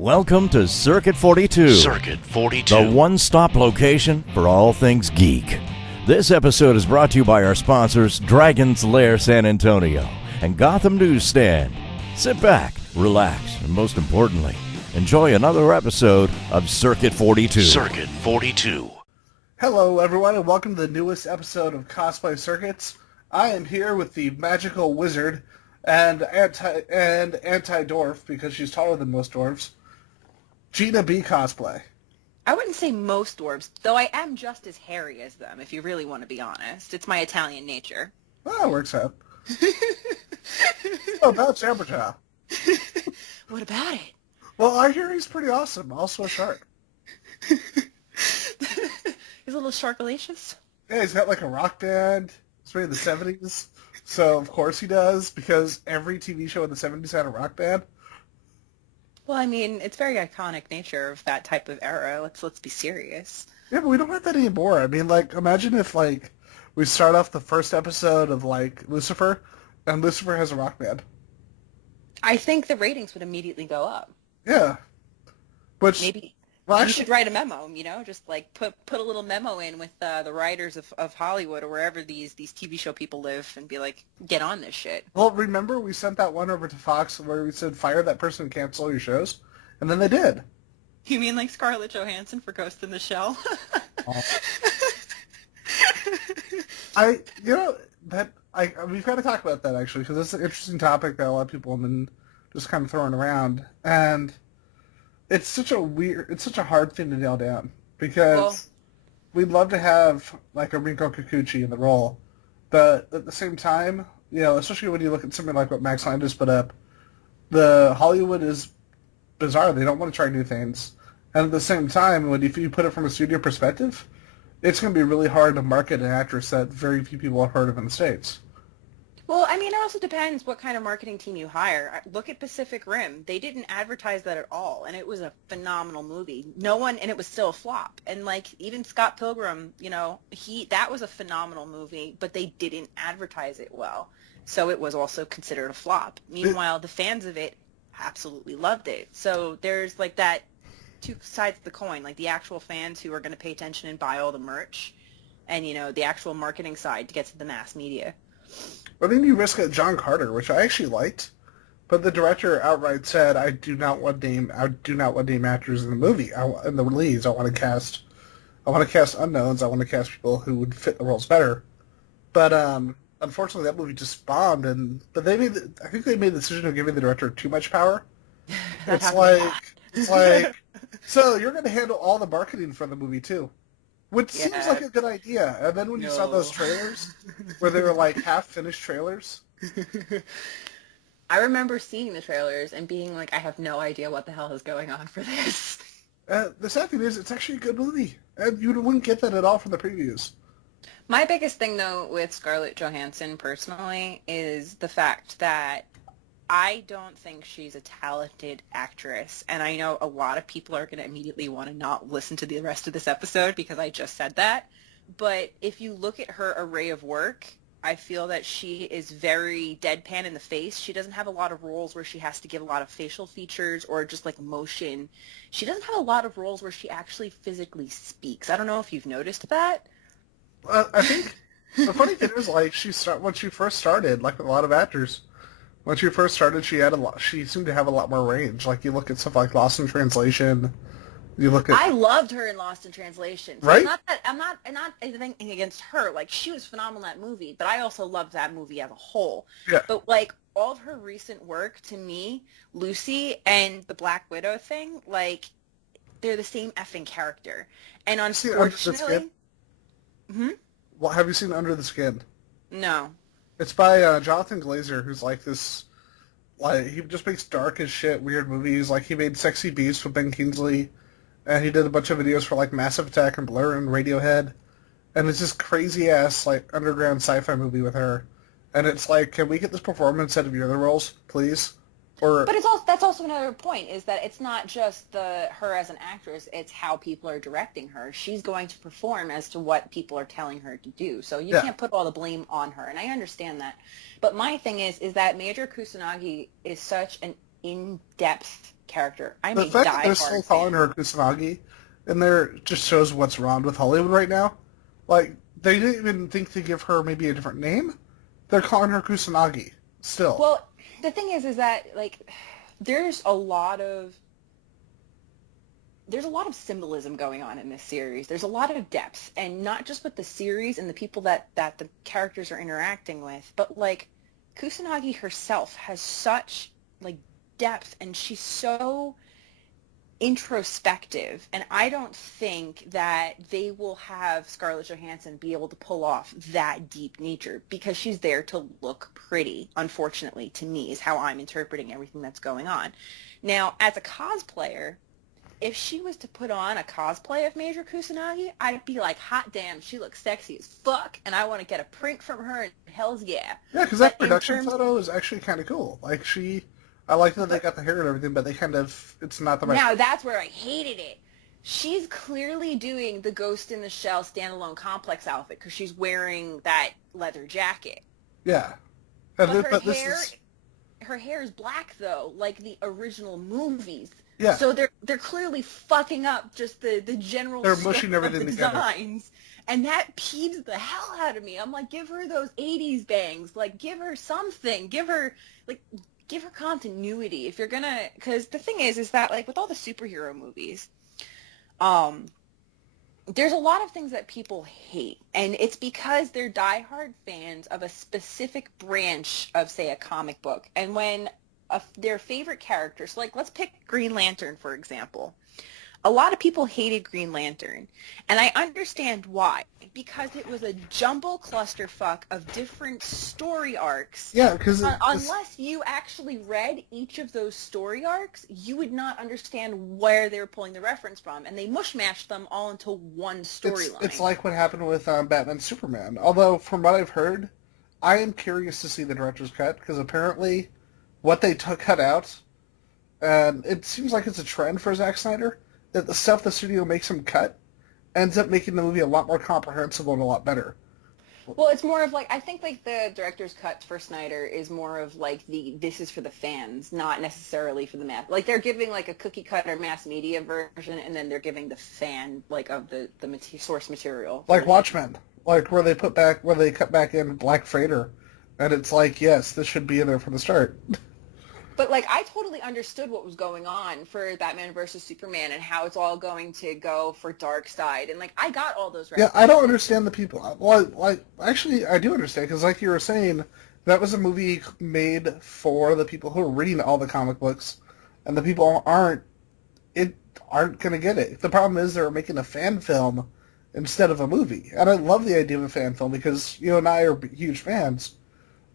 Welcome to Circuit 42. Circuit 42. The one-stop location for all things geek. This episode is brought to you by our sponsors, Dragon's Lair San Antonio and Gotham Newsstand. Sit back, relax, and most importantly, enjoy another episode of Circuit 42. Circuit 42. Hello, everyone, and welcome to the newest episode of Cosplay Circuits. I am here with the magical wizard and anti-dwarf, because she's taller than most dwarves, Gina B Cosplay. I wouldn't say most dwarves, though I am just as hairy as them, if you really want to be honest. It's my Italian nature. Well, that works out. Oh, about Saberjaw. What about it? Well, I hear he's pretty awesome. Also a shark. He's a little sharkalicious. Yeah, he's got like a rock band. It's made in the 70s. So, of course he does, because every TV show in the 70s had a rock band. Well, I mean, it's very iconic nature of that type of era. Let's be serious. Yeah, but we don't have that anymore. I mean, like, imagine if, like, we start off the first episode of, like, Lucifer, and Lucifer has a rock band. I think the ratings would immediately go up. Yeah. Which, Maybe well, you actually, should write a memo, you know, just like put a little memo in with the writers of Hollywood or wherever these TV show people live and be like, get on this shit. well, remember we sent that one over to Fox where we said, fire that person and cancel your shows? And then they did. You mean like Scarlett Johansson for Ghost in the Shell? We've got to talk about that, actually, because it's an interesting topic that a lot of people have been just kind of throwing around. And it's such a hard thing to nail down, because we'd love to have, like, a Rinko Kikuchi in the role, but at the same time, you know, especially when you look at something like what Max Landis put up, the Hollywood is bizarre. They don't want to try new things. And at the same time, if you put it from a studio perspective, it's going to be really hard to market an actress that very few people have heard of in the States. Well, I mean, it also depends what kind of marketing team you hire. Look at Pacific Rim. They didn't advertise that at all, and it was a phenomenal movie. And it was still a flop. And, like, even Scott Pilgrim, you know, that was a phenomenal movie, but they didn't advertise it well. So it was also considered a flop. Meanwhile, the fans of it absolutely loved it. So there's, like, that two sides of the coin, like the actual fans who are going to pay attention and buy all the merch, and, you know, the actual marketing side to get to the mass media. I think you risk it John Carter, which I actually liked, but the director outright said, I do not want name actors in the movie. In the leads, I want to cast unknowns. I want to cast people who would fit the roles better. But unfortunately, that movie just bombed. I think they made the decision of giving the director too much power. It's like, so you're going to handle all the marketing for the movie too. Which seems like a good idea. And then when you saw those trailers, where they were like half-finished trailers. I remember seeing the trailers and being like, I have no idea what the hell is going on for this. The sad thing is, it's actually a good movie. And you wouldn't get that at all from the previews. My biggest thing, though, with Scarlett Johansson personally is the fact that I don't think she's a talented actress, and I know a lot of people are going to immediately want to not listen to the rest of this episode because I just said that, but if you look at her array of work, I feel that she is very deadpan in the face. She doesn't have a lot of roles where she has to give a lot of facial features or just like emotion. She doesn't have a lot of roles where she actually physically speaks. I don't know if you've noticed that. I think the funny thing is, like, when she first started, like with a lot of actors, when she first started, she seemed to have a lot more range. Like, you look at stuff like Lost in Translation. I loved her in Lost in Translation. So right? I'm not anything against her. Like, she was phenomenal in that movie, but I also loved that movie as a whole. Yeah. But, like, all of her recent work, to me, Lucy and the Black Widow thing, like, they're the same effing character. And unfortunately... Well, have you seen Under the Skin? No. It's by Jonathan Glazer, who's like this, like, he just makes dark as shit, weird movies. Like, he made Sexy Beast with Ben Kingsley, and he did a bunch of videos for, like, Massive Attack and Blur and Radiohead. And it's this crazy-ass, like, underground sci-fi movie with her. And it's like, can we get this performance out of your other roles, please? But that's also another point, is that it's not just her as an actress, it's how people are directing her. She's going to perform as to what people are telling her to do. So you can't put all the blame on her, and I understand that. But my thing is that Major Kusanagi is such an in-depth character. I'm The a fact that they're still diehard calling fan. her Kusanagi in there just shows what's wrong with Hollywood right now. Like, they didn't even think to give her maybe a different name. They're calling her Kusanagi still. Well, the thing is that like there's a lot of symbolism going on in this series. There's a lot of depth, and not just with the series and the people that the characters are interacting with, but like Kusanagi herself has such like depth, and she's so introspective, and I don't think that they will have Scarlett Johansson be able to pull off that deep nature, because she's there to look pretty, unfortunately, to me, is how I'm interpreting everything that's going on. Now, as a cosplayer, if she was to put on a cosplay of Major Kusanagi, I'd be like, hot damn, she looks sexy as fuck, and I want to get a print from her, and hell's yeah. Yeah, because that production photo is actually kind of cool. Like, I like that they got the hair and everything, but it's not the right... Now, that's where I hated it. She's clearly doing the Ghost in the Shell standalone complex outfit because she's wearing that leather jacket. Yeah. But her hair is black, though, like the original movies. Yeah. So they're clearly fucking up just the general They're mushing everything together. designs. And that peeves the hell out of me. I'm like, give her those 80s bangs. Like, give her something. Give her continuity if you're gonna, because the thing is that like with all the superhero movies, there's a lot of things that people hate, and it's because they're diehard fans of a specific branch of, say, a comic book. And when their favorite characters, like let's pick Green Lantern for example. A lot of people hated Green Lantern, and I understand why. Because it was a jumble clusterfuck of different story arcs. Yeah, because... unless you actually read each of those story arcs, you would not understand where they were pulling the reference from, and they mush-mashed them all into one storyline. It's like what happened with Batman Superman. Although, from what I've heard, I am curious to see the director's cut, because apparently what they cut out, and it seems like it's a trend for Zack Snyder, that the stuff the studio makes him cut ends up making the movie a lot more comprehensible and a lot better. Well, it's more of like, I think like the director's cut for Snyder is more of like this is for the fans, not necessarily for the mass. Like they're giving like a cookie cutter mass media version, and then they're giving the fan like of the source material. Like Watchmen, like where they cut back in Black Freighter, and it's like, yes, this should be in there from the start. But, like, I totally understood what was going on for Batman versus Superman and how it's all going to go for Darkseid. And, like, I got all those references. Yeah, I don't understand the people. Like, actually, I do understand, because like you were saying, that was a movie made for the people who are reading all the comic books, and the people aren't going to get it. The problem is they're making a fan film instead of a movie. And I love the idea of a fan film, because you and I are huge fans,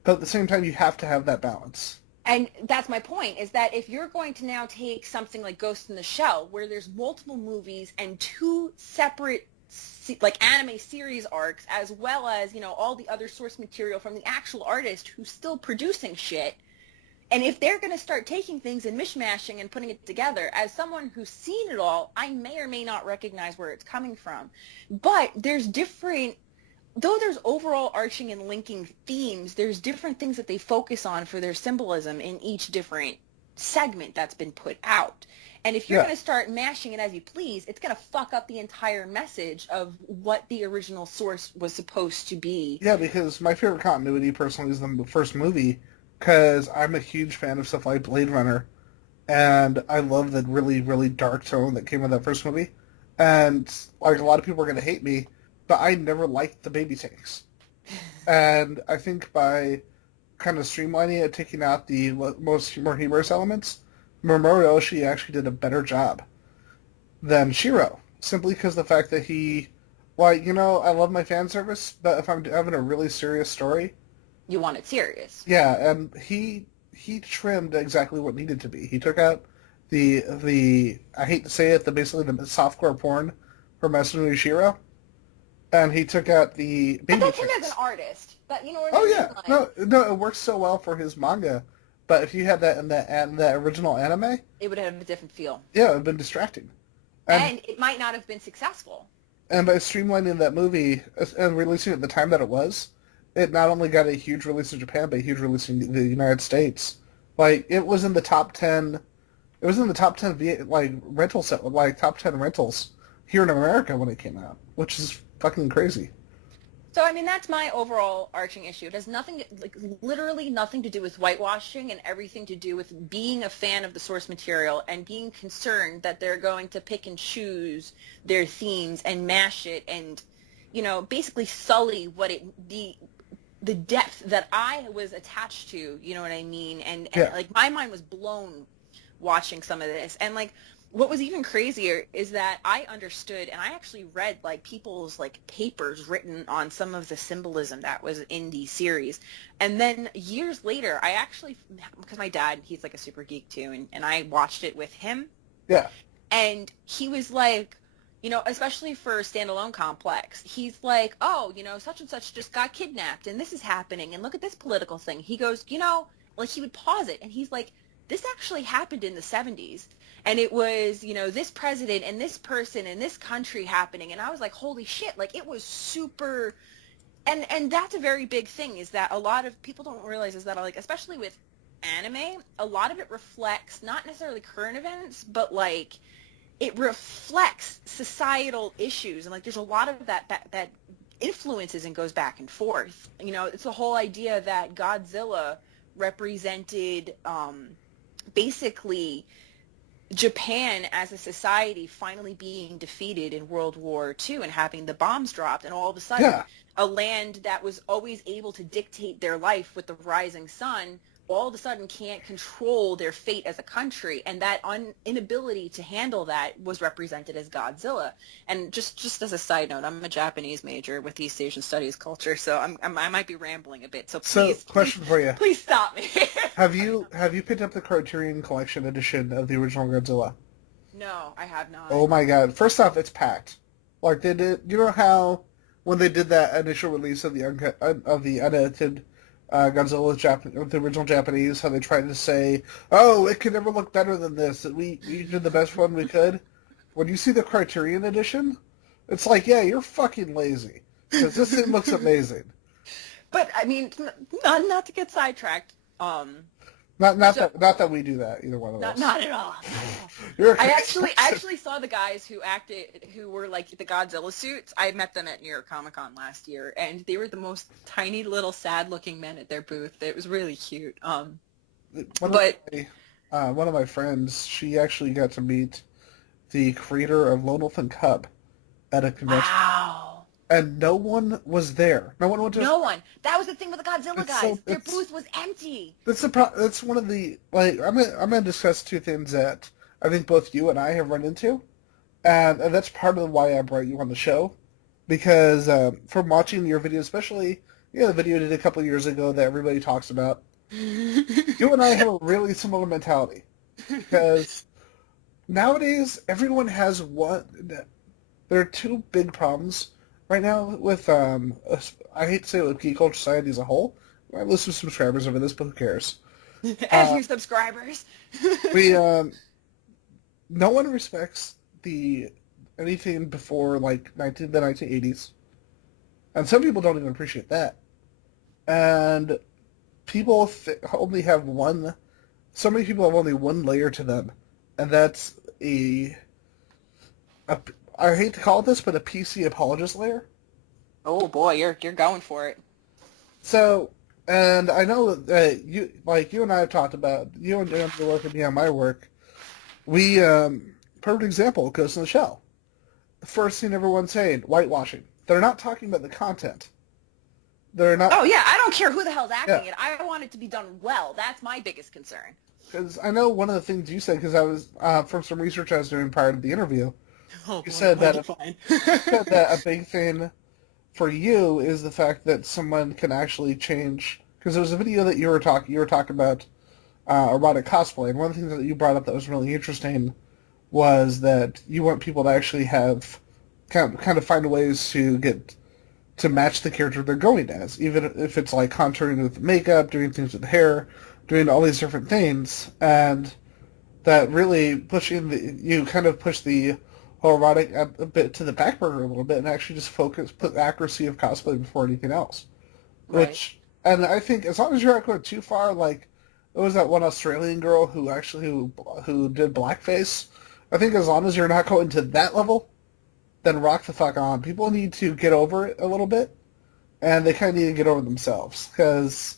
but at the same time, you have to have that balance. And that's my point, is that if you're going to now take something like Ghost in the Shell, where there's multiple movies and two separate, like, anime series arcs, as well as, you know, all the other source material from the actual artist who's still producing shit, and if they're going to start taking things and mishmashing and putting it together, as someone who's seen it all, I may or may not recognize where it's coming from. But there's different... Though there's overall arching and linking themes, there's different things that they focus on for their symbolism in each different segment that's been put out. And if you're going to start mashing it as you please, it's going to fuck up the entire message of what the original source was supposed to be. Yeah, because my favorite continuity, personally, is the first movie, because I'm a huge fan of stuff like Blade Runner, and I love the really, really dark tone that came with that first movie. And, like, a lot of people are going to hate me, but I never liked the baby tanks. And I think by kind of streamlining it, taking out the more humorous elements, Mamoru Oshii actually did a better job than Shiro. Simply because the fact that he, like, you know, I love my fan service, but if I'm having a really serious story... You want it serious. Yeah, and he trimmed exactly what needed to be. He took out the I hate to say it, basically the softcore porn from Masanori Shiro. And he took out the baby. But that's him as an artist. But you know what I mean? mean? Yeah, no, it works so well for his manga. But if you had that in the original anime, it would have a different feel. Yeah, it would have been distracting. And it might not have been successful. And by streamlining that movie and releasing it at the time that it was, it not only got a huge release in Japan, but a huge release in the United States. Like, it was in the top 10. It was in the top 10 rental set, like top 10 rentals here in America when it came out, which is fucking crazy. So, I mean, that's my overall arching issue. It has nothing, literally nothing to do with whitewashing and everything to do with being a fan of the source material and being concerned that they're going to pick and choose their themes and mash it and, basically sully the depth that I was attached to, you know what I mean? And my mind was blown watching some of this. And, what was even crazier is that I understood, and I actually read people's papers written on some of the symbolism that was in the series. And then years later, I actually, because my dad, he's a super geek too, and I watched it with him. Yeah. And he was especially for Standalone Complex, he's oh, such and such just got kidnapped and this is happening and look at this political thing. He goes, he would pause it and he's like, this actually happened in the 70s. And it was, this president and this person and this country happening. And I was like, holy shit, it was super. And that's a very big thing, is that a lot of people don't realize is that, especially with anime, a lot of it reflects not necessarily current events, but it reflects societal issues. And there's a lot of that influences and goes back and forth. It's the whole idea that Godzilla represented basically Japan as a society finally being defeated in World War II and having the bombs dropped, and all of a sudden a land that was always able to dictate their life with the rising sun all of a sudden can't control their fate as a country, and that inability to handle that was represented as Godzilla. And just as a side note, I'm a Japanese major with East Asian Studies culture, so I might be rambling a bit. So please, question for you: please stop me. Have you picked up the Criterion Collection edition of the original Godzilla? No, I have not. Oh my god! First off, it's packed. They did. You know how when they did that initial release of the unedited Godzilla, the original Japanese, how they tried to say, "Oh, it can never look better than this. We did the best one we could." When you see the Criterion edition, it's yeah, you're fucking lazy, because this thing looks amazing. But I mean, not to get sidetracked. Not that we do that, either one of us. Not at all. I actually saw the guys who were the Godzilla suits. I met them at New York Comic Con last year, and they were the most tiny little sad looking men at their booth. It was really cute. One of my friends, she actually got to meet the creator of Lone Wolf and Cub at a convention. Wow. And no one was there. No one went to. No one. That was the thing with the Godzilla guys. Their booth was empty. That's one of the I'm gonna discuss two things that I think both you and I have run into, and that's part of why I brought you on the show, because from watching your video, especially the video you did a couple of years ago that everybody talks about, you and I have a really similar mentality, because nowadays everyone has one. There are two big problems right now with, I hate to say it, with Geek Culture Society as a whole. I lose some subscribers over this, but who cares? As your subscribers. No one respects anything before the 1980s. And some people don't even appreciate that. And people only have so many people have only one layer to them. And that's I hate to call it this, but a PC apologist layer. Oh boy, you're going for it. So, and I know that you and I have talked about, you and your work and me on my work. We, perfect example, Ghost in the Shell. The first thing everyone's saying, whitewashing. They're not talking about the content. They're not. Oh yeah, I don't care who the hell's acting it. I want it to be done well. That's my biggest concern. Because I know one of the things you said, because I was from some research I was doing prior to the interview. You said that a big thing for you is the fact that someone can actually change. Because there was a video that you were talking about erotic cosplay, and one of the things that you brought up that was really interesting was that you want people to actually have kind of find ways to get to match the character they're going as, even if it's contouring with makeup, doing things with hair, doing all these different things, and that really push the erotic a bit to the back burner a little bit, and actually just put accuracy of cosplay before anything else. Right. And I think as long as you're not going too far, It was that one Australian girl who did blackface. I think as long as you're not going to that level, then rock the fuck on. People need to get over it a little bit, and they kind of need to get over themselves. Because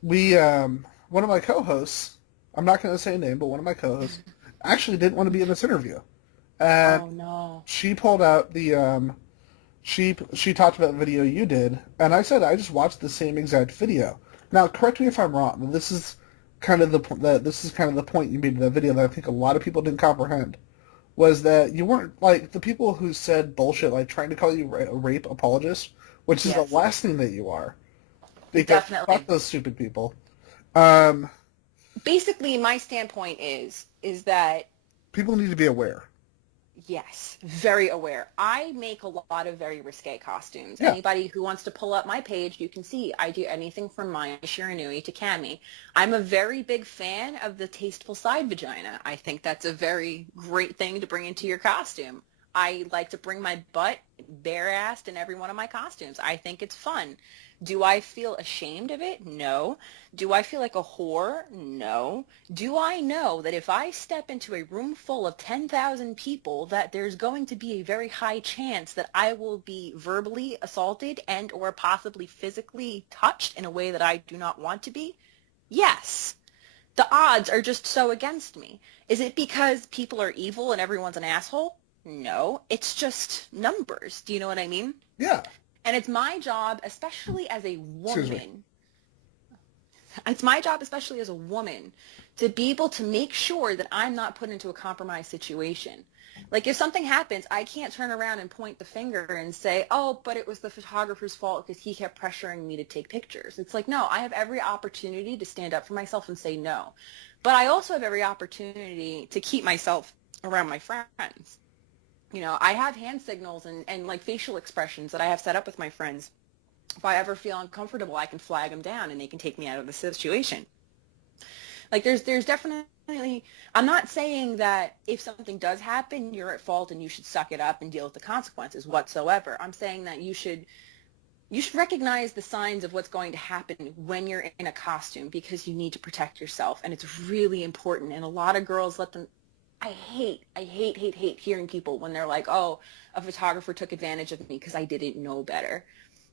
one of my co-hosts, I'm not going to say a name, but one of my co-hosts actually didn't want to be in this interview. And Oh no. she pulled out she talked about the video you did, and I said I just watched the same exact video. Now, correct me if I'm wrong, but this is kind of the point you made in that video that I think a lot of people didn't comprehend, was that you weren't like the people who said bullshit, like trying to call you a rape apologist, which is Yes. the last thing that you are. Because Definitely. fuck those stupid people. Basically, my standpoint is that People need to be aware. yes, very aware. I make a lot of very risque costumes. Yeah. Anybody who wants to pull up my page, you can see I do anything from Maya Shiranui to Cami. I'm a very big fan of the tasteful side vagina. I think that's a very great thing to bring into your costume. I like to bring my butt bare-assed in every one of my costumes. I think it's fun. Do I feel ashamed of it? No. Do I feel like a whore? No. Do I know that if I step into a room full of 10,000 people that there's going to be a very high chance that I will be verbally assaulted and or possibly physically touched in a way that I do not want to be? Yes. The odds are just so against me. Is it because people are evil and everyone's an asshole? No. It's just numbers. Do you know what I mean? Yeah. And it's my job, especially as a Excuse me. woman, it's my job, especially as a woman, to be able to make sure that I'm not put into a compromised situation. Like if something happens, I can't turn around and point the finger and say, oh, but it was the photographer's fault because he kept pressuring me to take pictures. It's like, no, I have every opportunity to stand up for myself and say no. But I also have every opportunity to keep myself around my friends. You know, I have hand signals and like facial expressions that I have set up with my friends. If I ever feel uncomfortable, I can flag them down and they can take me out of the situation. Like there's definitely, I'm not saying that if something does happen, you're at fault and you should suck it up and deal with the consequences whatsoever. I'm saying that you should recognize the signs of what's going to happen when you're in a costume because you need to protect yourself, and it's really important. And a lot of girls let them, I hate hearing people when they're like, oh, a photographer took advantage of me because I didn't know better.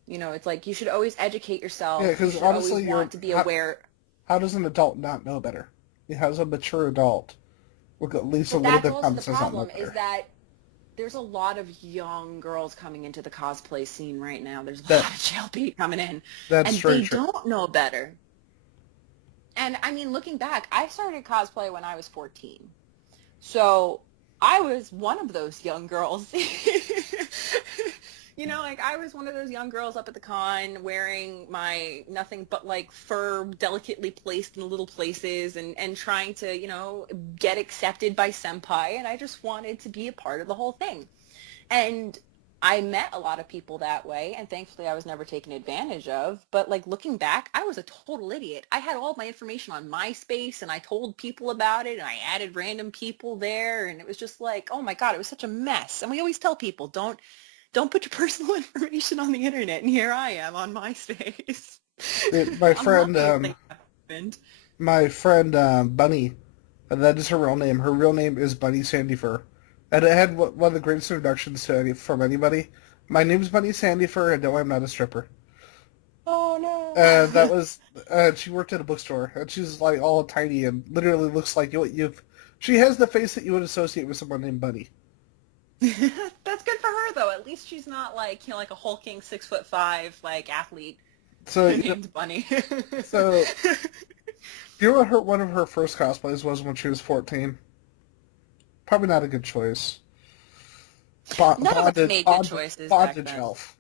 You know, it's like you should always educate yourself. Yeah, because you should honestly, always want to be aware. How does an adult not know better? How does a mature adult with at least a But little that's bit of also common the sense not know problem better? is that there's a lot of young girls coming into the cosplay scene right now. There's a That- lot of JLP coming in. That's And very they true. don't know better. And I mean, looking back, I started cosplay when I was 14. So I was one of those young girls. You know, like I was one of those young girls up at the con wearing my nothing but like fur delicately placed in little places and trying to, you know, get accepted by senpai. And I just wanted to be a part of the whole thing. And I met a lot of people that way, and thankfully I was never taken advantage of. But like looking back, I was a total idiot. I had all my information on MySpace, and I told people about it, and I added random people there, and it was just like, oh my God, it was such a mess. And we always tell people, don't put your personal information on the internet. And here I am on MySpace. My I'm friend, lucky that happened. Bunny, that is her real name. Her real name is Bunny Sandyfur. And it had one of the greatest introductions from anybody. My name's Bunny Sandyfur, and no, I'm not a stripper. Oh no. And that was, she worked at a bookstore, and she's like all tiny and literally looks like she has the face that you would associate with someone named Bunny. That's good for her though. At least she's not like, you know, like a hulking 6'5" like athlete So, you know, named Bunny. so do you know what one of her first cosplays was when she was 14? Probably not a good choice. None of us made good choices back Bondage then. Elf.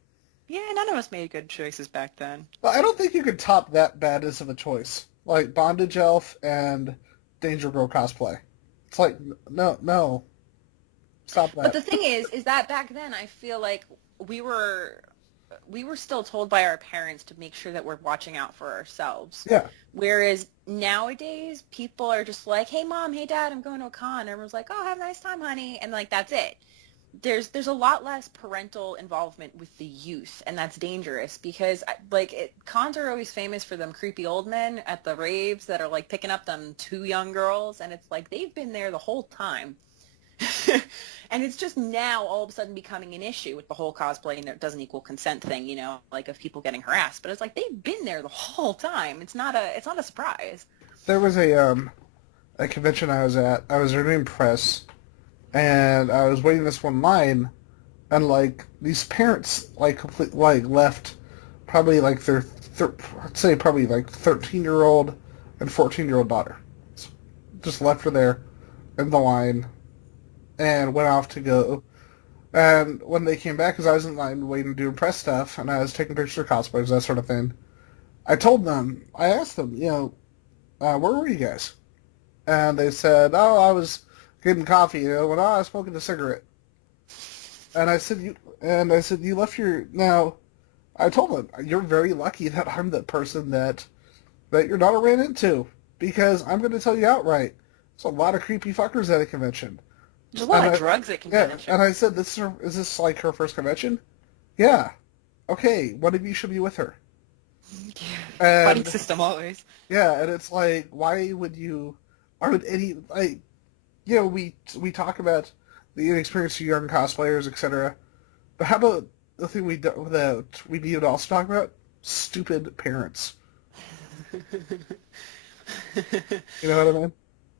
Yeah, none of us made good choices back then. Well, I don't think you could top that bad as of a choice. Like Bondage Elf and Danger Girl cosplay. It's like, no. Stop that. But the thing is that back then I feel like we were still told by our parents to make sure that we're watching out for ourselves. Yeah. Whereas nowadays people are just like, hey mom, hey dad, I'm going to a con. And everyone's like, oh, have a nice time, honey. And like, that's it. there's a lot less parental involvement with the youth, and that's dangerous because cons are always famous for them creepy old men at the raves that are like picking up them two young girls, and it's like they've been there the whole time. And it's just now all of a sudden becoming an issue with the whole cosplay and it doesn't equal consent thing, like of people getting harassed. But it's like they've been there the whole time. It's not a surprise. There was a convention I was at. I was reviewing press, and I was waiting this one line, and like these parents left, probably like their I'd say probably like 13-year-old and 14-year-old daughter, just left her there in the line, and went off to go. And when they came back, because I was in line waiting to do press stuff, and I was taking pictures of cosplayers, that sort of thing, I asked them, where were you guys? And they said, oh, I was getting coffee, when I was smoking a cigarette. And I said, you left your... Now, I told them, you're very lucky that I'm the person that your daughter ran into, because I'm going to tell you outright, there's a lot of creepy fuckers at a convention. There's a lot of drugs at conventions. Yeah, and I said, is this like her first convention? Yeah. Okay, one of you should be with her. Yeah. Fighting system always. Yeah, and it's like, why would any, like, we talk about the inexperienced young cosplayers, etc. But how about the thing that we need to also talk about? Stupid parents. You know what I mean?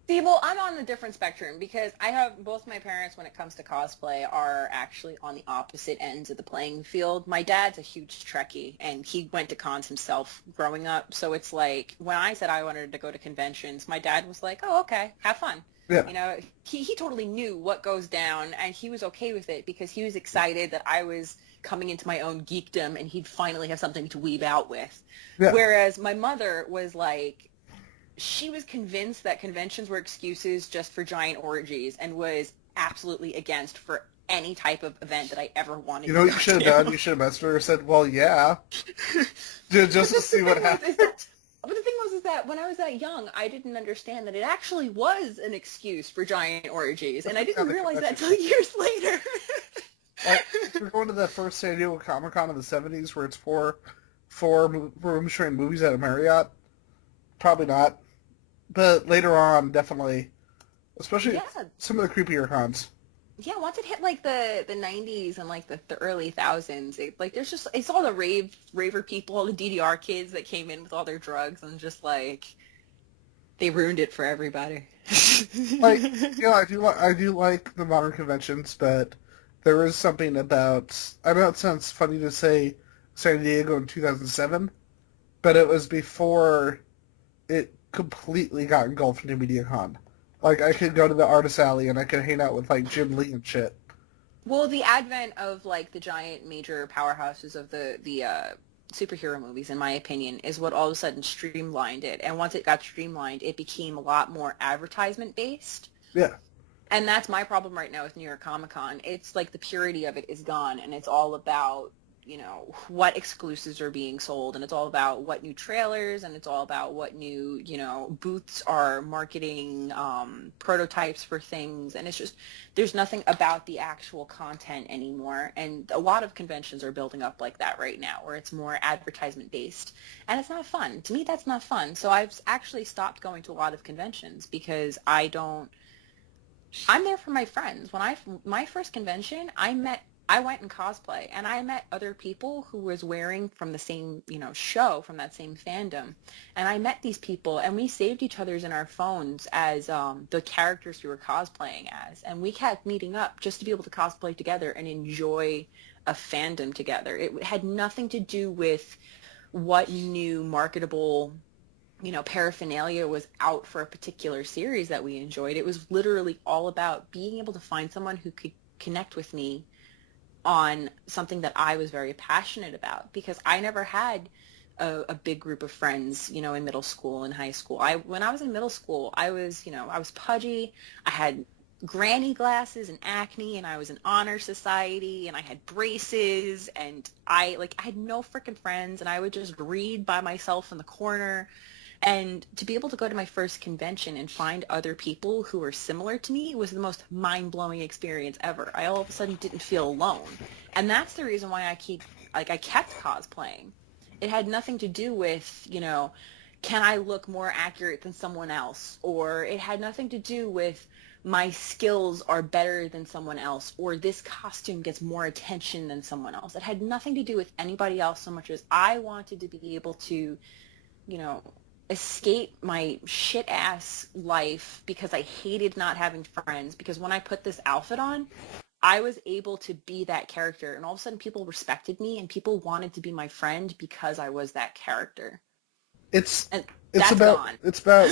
See, well, I'm on the different spectrum because I have both my parents when it comes to cosplay are actually on the opposite ends of the playing field. My dad's a huge Trekkie, and he went to cons himself growing up. So it's like when I said I wanted to go to conventions, my dad was like, oh, okay, have fun. Yeah. He totally knew what goes down, and he was okay with it because he was excited that I was coming into my own geekdom, and he'd finally have something to weeb out with. Yeah. Whereas my mother was like, she was convinced that conventions were excuses just for giant orgies and was absolutely against for any type of event that I ever wanted to go to. You should have done? You should have messaged her and said, well, yeah. just to see what happens. But the thing was that when I was that young, I didn't understand that it actually was an excuse for giant orgies, and I didn't realize that until years later. We're going to the first San Diego Comic-Con in the 70s where it's four room sharing movies at a Marriott. Probably not. But later on, definitely. Especially some of the creepier cons. Yeah, once it hit like the 90s and like the early thousands, it's all the raver people, all the DDR kids that came in with all their drugs and just like they ruined it for everybody. I do like the modern conventions, but there is something about, I know it sounds funny to say San Diego in 2007, but it was before it completely got engulfed into MediaCon. Like, I could go to the Artist Alley and I could hang out with, like, Jim Lee and shit. Well, the advent of, like, the giant major powerhouses of the superhero movies, in my opinion, is what all of a sudden streamlined it. And once it got streamlined, it became a lot more advertisement-based. Yeah. And that's my problem right now with New York Comic Con. It's like the purity of it is gone, and it's all about, what exclusives are being sold, and it's all about what new trailers, and it's all about what new, booths are marketing prototypes for things, and it's just, there's nothing about the actual content anymore, and a lot of conventions are building up like that right now, where it's more advertisement-based, and it's not fun. To me, that's not fun, so I've actually stopped going to a lot of conventions because I'm there for my friends. When my first convention, I went in cosplay, and I met other people who was wearing from the same, show, from that same fandom. And I met these people, and we saved each other's in our phones as the characters we were cosplaying as. And we kept meeting up just to be able to cosplay together and enjoy a fandom together. It had nothing to do with what new marketable, paraphernalia was out for a particular series that we enjoyed. It was literally all about being able to find someone who could connect with me on something that I was very passionate about, because I never had a big group of friends, in middle school and high school. When I was in middle school, I was pudgy. I had granny glasses and acne, and I was in honor society, and I had braces, and I had no freaking friends, and I would just read by myself in the corner. And to be able to go to my first convention and find other people who were similar to me was the most mind-blowing experience ever. I all of a sudden didn't feel alone. And that's the reason why I kept cosplaying. It had nothing to do with, can I look more accurate than someone else? Or it had nothing to do with my skills are better than someone else, or this costume gets more attention than someone else. It had nothing to do with anybody else so much as I wanted to be able to, escape my shit-ass life because I hated not having friends, because when I put this outfit on, I was able to be that character, and all of a sudden people respected me and people wanted to be my friend because I was that character. It's that's about gone. it's about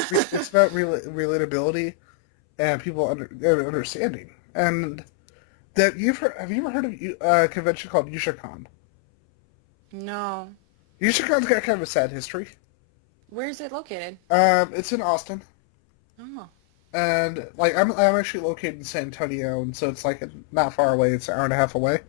relatability and people understanding. And that have you ever heard of a convention called YushaCon? No. YushaCon's got kind of a sad history. Where is it located? It's in Austin. Oh. And I'm actually located in San Antonio, and so it's not far away. It's an hour and a half away.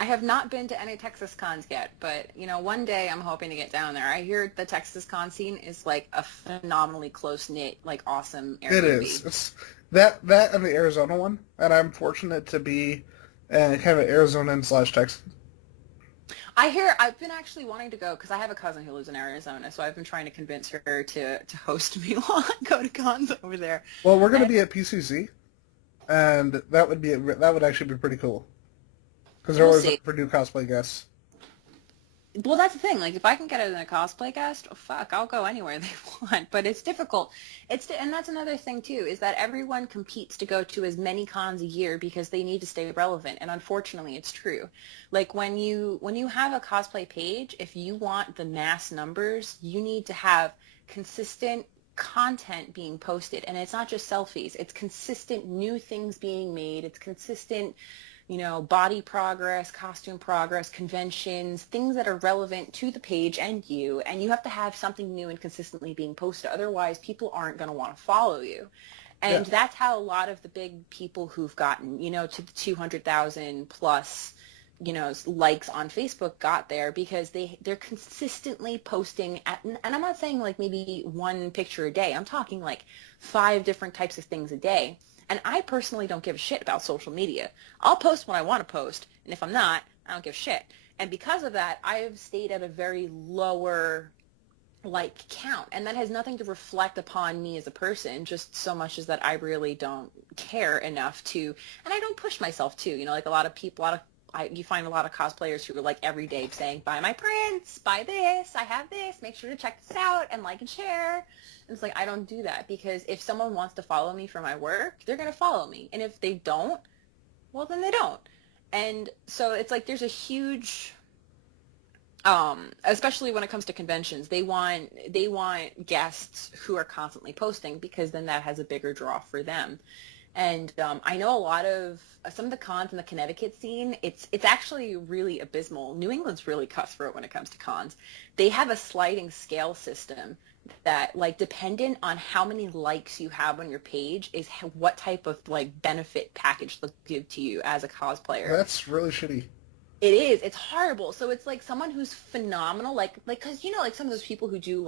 I have not been to any Texas cons yet, but one day I'm hoping to get down there. I hear the Texas con scene is a phenomenally close knit, awesome area. It is. It's that and the Arizona one, and I'm fortunate to be kind of an Arizonan/Texan. I've been actually wanting to go because I have a cousin who lives in Arizona, so I've been trying to convince her to host me while I go to cons over there. Well, we're going to be at PCC, and that would actually be pretty cool because they're always looking for new cosplay guests. Well, that's the thing. If I can get it in a cosplay guest, I'll go anywhere they want. But it's difficult. And that's another thing too, is that everyone competes to go to as many cons a year because they need to stay relevant. And unfortunately, it's true. When you have a cosplay page, if you want the mass numbers, you need to have consistent content being posted. And it's not just selfies. It's consistent new things being made. It's consistent body progress, costume progress, conventions, things that are relevant to the page and you have to have something new and consistently being posted. Otherwise, people aren't going to want to follow you. And that's how a lot of the big people who've gotten, to the 200,000 plus, likes on Facebook got there because they're consistently posting and I'm not saying maybe one picture a day. I'm talking 5 different types of things a day. And I personally don't give a shit about social media. I'll post when I want to post, and if I'm not, I don't give a shit. And because of that, I've stayed at a very lower count, and that has nothing to reflect upon me as a person, just so much as that I really don't care enough to, and I don't push myself too. A lot of people, you find a lot of cosplayers who are every day saying, buy my prints, buy this, I have this, make sure to check this out, and like and share. And it's I don't do that, because if someone wants to follow me for my work, they're going to follow me. And if they don't, well, then they don't. And so it's there's a huge, especially when it comes to conventions, they want guests who are constantly posting, because then that has a bigger draw for them. And I know a lot of some of the cons in the Connecticut scene, it's actually really abysmal. New England's really cutthroat when it comes to cons. They have a sliding scale system that, dependent on how many likes you have on your page is what type of, benefit package they'll give to you as a cosplayer. That's really shitty. It is. It's horrible. So it's someone who's phenomenal, because, some of those people who do,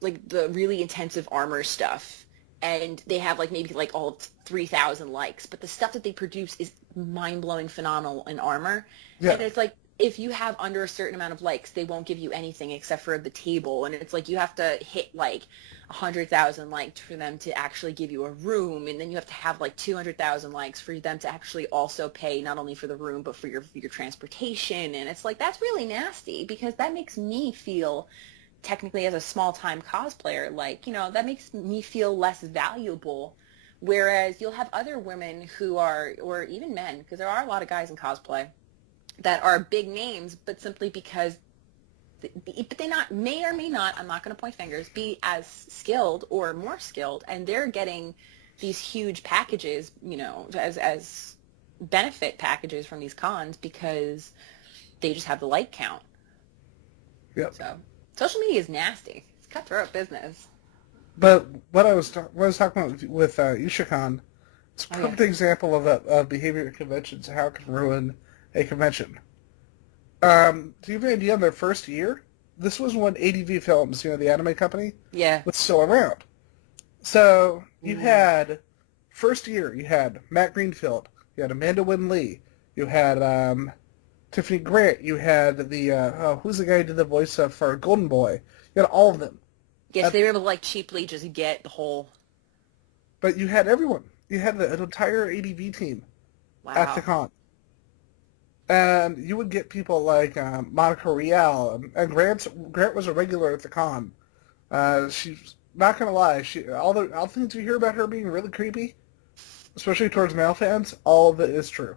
the really intensive armor stuff, and they have maybe all 3,000 likes, but the stuff that they produce is mind-blowing, phenomenal in armor. Yeah. And it's if you have under a certain amount of likes, they won't give you anything except for the table, and it's you have to hit 100,000 likes for them to actually give you a room, and then you have to have 200,000 likes for them to actually also pay not only for the room but for your transportation. And it's that's really nasty, because that makes me feel, technically as a small-time cosplayer, that makes me feel less valuable. Whereas you'll have other women who are, or even men, because there are a lot of guys in cosplay that are big names, but simply because, but they may or may not, I'm not going to point fingers, be as skilled or more skilled, and they're getting these huge packages, as benefit packages from these cons because they just have the like count. Yep. So social media is nasty. It's cutthroat business. But what I was talking about with YushaCon, it's a perfect example of behavior at conventions, how it can ruin a convention. Do you have an idea on their first year? this was when ADV Films, the anime company, Yeah. was still around. So you had, first year, you had Matt Greenfield, you had Amanda Wynn Lee, you had Tiffany Grant, you had who's the guy who did the voice for Golden Boy? You had all of them. Yes, they were able to like cheaply just get the whole. But you had everyone. You had the entire ADV team at the con. And you would get people like Monica Rial, and Grant was a regular at the con. She's not gonna lie, all the things you hear about her being really creepy, especially towards male fans, all of it is true.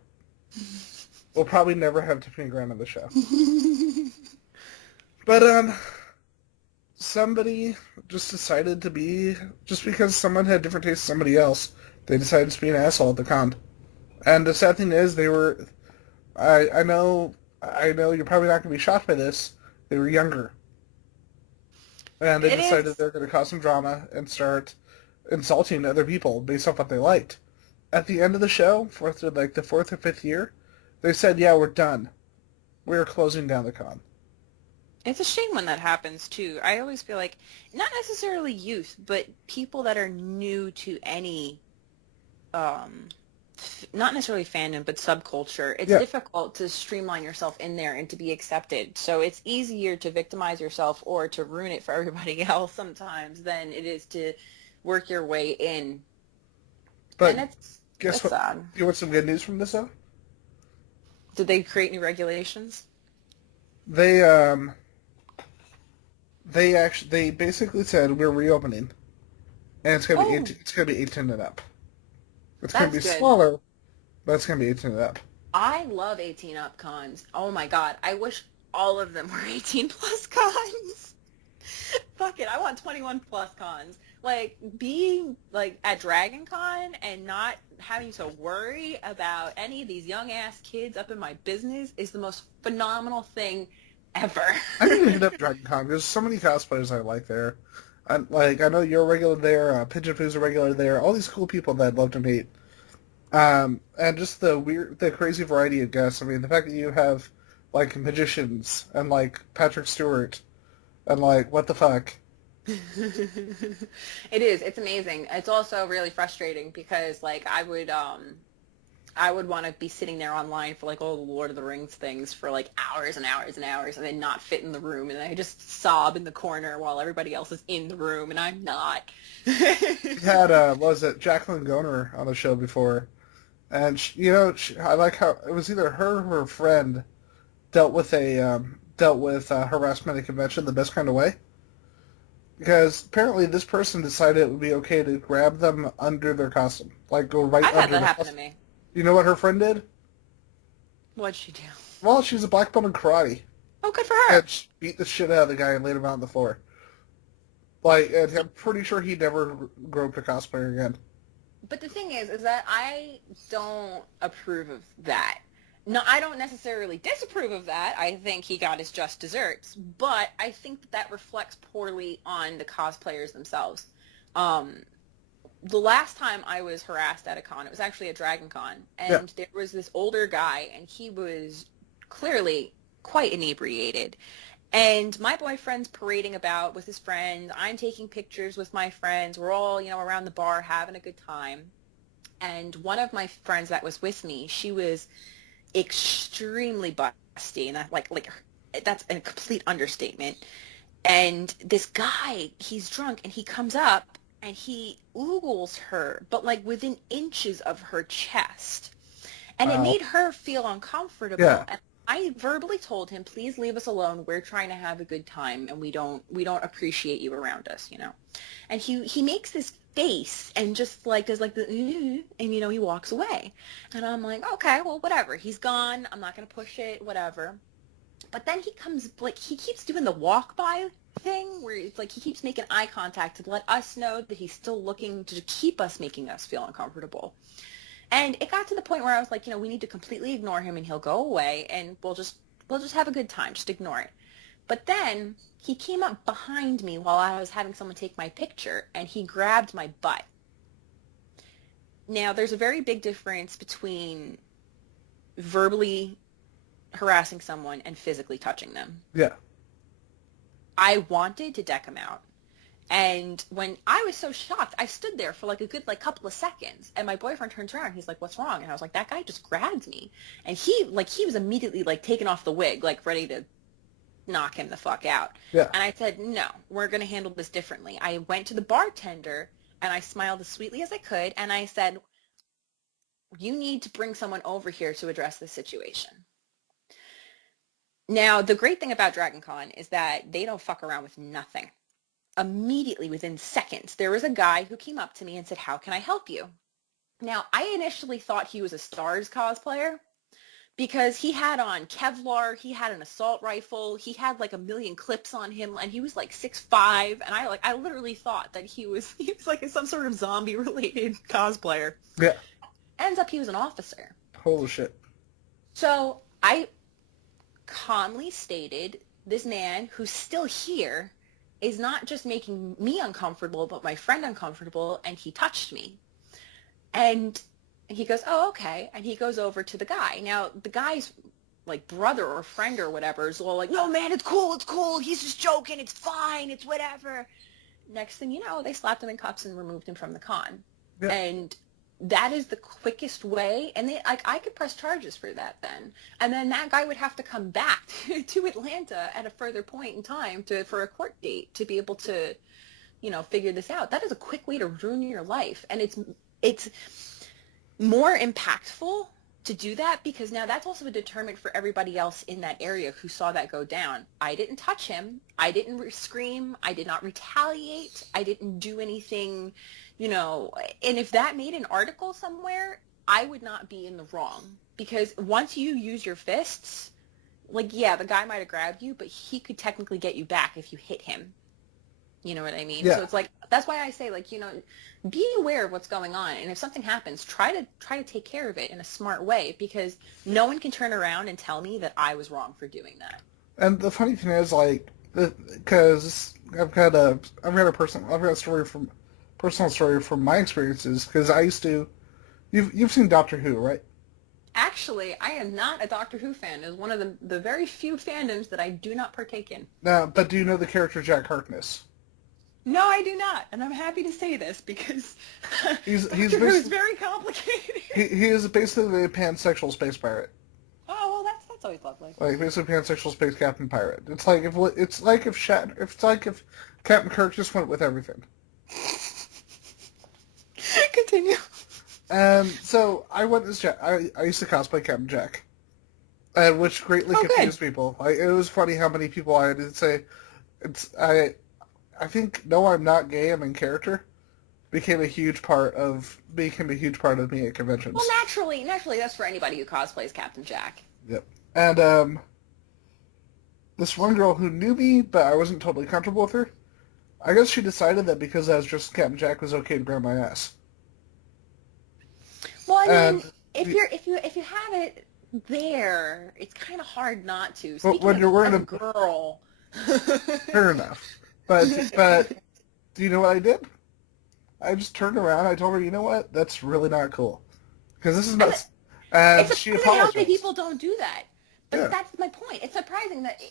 We'll probably never have Tiffany Grant on the show. But somebody just decided to be, just because someone had different tastes than somebody else, they decided to be an asshole at the con. And the sad thing is, they were. I know you're probably not going to be shocked by this. They were younger. And they decided they're going to cause some drama and start insulting other people based off what they liked. At the end of the show, for like the 4th or 5th year, they said, yeah, we're done. We're closing down the con. It's a shame when that happens, too. I always feel like, not necessarily youth, but people that are new to any not necessarily fandom, but subculture, it's difficult to streamline yourself in there and to be accepted. So it's easier to victimize yourself or to ruin it for everybody else sometimes than it is to work your way in. But and guess what? Sad. You want some good news from this, though? Did they create new regulations? They basically said we're reopening, and it's gonna be 18 and up. It's going to be smaller, but it's going to be 18 and up. I love 18 up cons. Oh my god, I wish all of them were 18 plus cons. Fuck it, I want 21 plus cons. Like, being like at Dragon Con and not having to worry about any of these young ass kids up in my business is the most phenomenal thing ever. I need to hit up Dragon Con. There's so many cosplayers I like there. I know you're a regular there. Pigeon Poo's a regular there. All these cool people that I'd love to meet. And just the crazy variety of guests. I mean, the fact that you have like magicians and like Patrick Stewart and like what the fuck. It is. It's amazing. It's also really frustrating because like I would want to be sitting there online for like all the Lord of the Rings things for like hours and hours and hours and then not fit in the room and I just sob in the corner while everybody else is in the room and I'm not. We had Jacqueline Goner on the show before, and I like how it was either her or her friend dealt with harassment at a convention the best kind of way. Because apparently this person decided it would be okay to grab them under their costume, like go right under. I've had that happen to me. You know what her friend did? What'd she do? Well, she's a black belt in karate. Oh, good for her. And she beat the shit out of the guy and laid him out on the floor. Like, and I'm pretty sure he'd never grow up to cosplayer again. But the thing is that I don't approve of that. No, I don't necessarily disapprove of that. I think he got his just desserts. But I think that reflects poorly on the cosplayers themselves. The last time I was harassed at a con, it was actually at Dragon Con, and there was this older guy, and he was clearly quite inebriated. And my boyfriend's parading about with his friend. I'm taking pictures with my friends. We're all, around the bar having a good time. And one of my friends that was with me, she was extremely busty, and that's a complete understatement. And this guy, he's drunk, and he comes up, and he oogles her, but like within inches of her chest. And it made her feel uncomfortable. Yeah. And I verbally told him, please leave us alone. We're trying to have a good time, and we don't appreciate you around us, And he makes this face and just like does like the, and he walks away. And I'm like, okay, well, whatever. He's gone. I'm not going to push it, whatever. But then he comes, like, he keeps doing the walk by thing where it's like he keeps making eye contact to let us know that he's still looking to keep us making us feel uncomfortable. And it got to the point where I was like, we need to completely ignore him and he'll go away and we'll just have a good time. Just ignore it. But then he came up behind me while I was having someone take my picture and he grabbed my butt. Now, there's a very big difference between verbally harassing someone and physically touching them. Yeah. I wanted to deck him out. And when I was so shocked, I stood there for like a good like couple of seconds, and my boyfriend turns around. He's like, "What's wrong?" And I was like, "That guy just grabbed me," and he was immediately like taking off the wig, like ready to knock him the fuck out. Yeah. And I said, "No, we're gonna handle this differently." I went to the bartender and I smiled as sweetly as I could, and I said, "You need to bring someone over here to address this situation." Now, the great thing about Dragon Con is that they don't fuck around with nothing. Immediately, within seconds, there was a guy who came up to me and said, "How can I help you?" Now, I initially thought he was a Stars cosplayer because he had on Kevlar, he had an assault rifle, he had like a million clips on him, and he was like 6'5", and I literally thought that he was like some sort of zombie-related cosplayer. Yeah. Ends up he was an officer. Holy shit. So I calmly stated, this man who's still here is not just making me uncomfortable, but my friend uncomfortable, and he touched me. And he goes, "Oh, okay." And he goes over to the guy. Now, the guy's like brother or friend or whatever is all like, "No, man, it's cool. He's just joking. It's fine. It's whatever." Next thing you know, they slapped him in cuffs and removed him from the con. Yeah. And that is the quickest way. And I could press charges for that then. And then that guy would have to come back to Atlanta at a further point in time for a court date to be able to, figure this out. That is a quick way to ruin your life. And it's more impactful to do that because now that's also a deterrent for everybody else in that area who saw that go down. I didn't touch him. I didn't scream. I did not retaliate. I didn't do anything, and if that made an article somewhere, I would not be in the wrong because once you use your fists, like, yeah, the guy might have grabbed you, but he could technically get you back if you hit him. You know what I mean? Yeah. So it's like, that's why I say, like, be aware of what's going on. And if something happens, try to take care of it in a smart way because no one can turn around and tell me that I was wrong for doing that. And the funny thing is, like, because I've got a personal story from my experiences because I used to, you've seen Doctor Who, right? Actually, I am not a Doctor Who fan. It's one of the very few fandoms that I do not partake in. But do you know the character Jack Harkness? No, I do not, and I'm happy to say this because he's Doctor Who is very complicated. He is basically a pansexual space pirate. Oh, well, that's always lovely. Like basically pansexual space captain pirate. It's like if Captain Kirk just went with everything. Continue. And so I went as Jack. I used to cosplay Captain Jack, which greatly confused people. It was funny how many people I had to say. I think "No, I'm not gay. I'm in character" became a huge part of me at conventions. Well, naturally, that's for anybody who cosplays Captain Jack. Yep. And this one girl who knew me, but I wasn't totally comfortable with her. I guess she decided that because I was just Captain Jack was okay to grab my ass. Well, I mean, if you have it there, it's kind of hard not to. But when you're wearing a girl. Fair enough. But do you know what I did? I just turned around. I told her, "You know what? That's really not cool. Because this is not." And she apologized. How many people don't do that? But that's my point. It's surprising that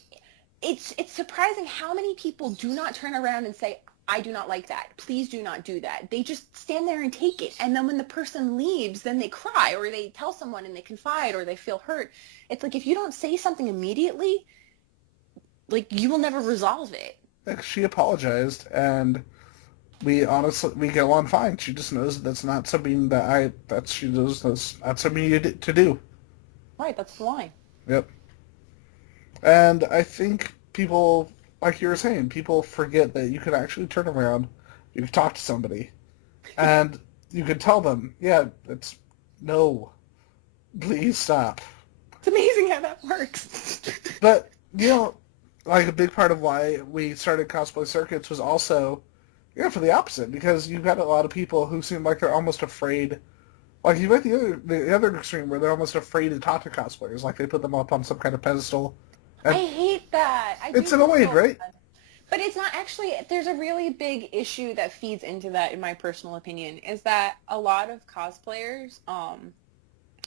it's surprising how many people do not turn around and say, "I do not like that. Please do not do that." They just stand there and take it. And then when the person leaves, then they cry or they tell someone and they confide or they feel hurt. It's like if you don't say something immediately, like you will never resolve it. She apologized, and we get along fine. She just knows that's not something that's not something you did to do. Right, that's the line. Yep. And I think people, like you were saying, people forget that you can actually turn around, you can talk to somebody, and you can tell them, no, please stop. It's amazing how that works. But, like a big part of why we started Cosplay Circuits was also, for the opposite, because you've got a lot of people who seem like they're almost afraid. Like you've got the other extreme where they're almost afraid to talk to cosplayers, like they put them up on some kind of pedestal. I hate that. It's annoying, right? But it's not actually. There's a really big issue that feeds into that, in my personal opinion, is that a lot of cosplayers,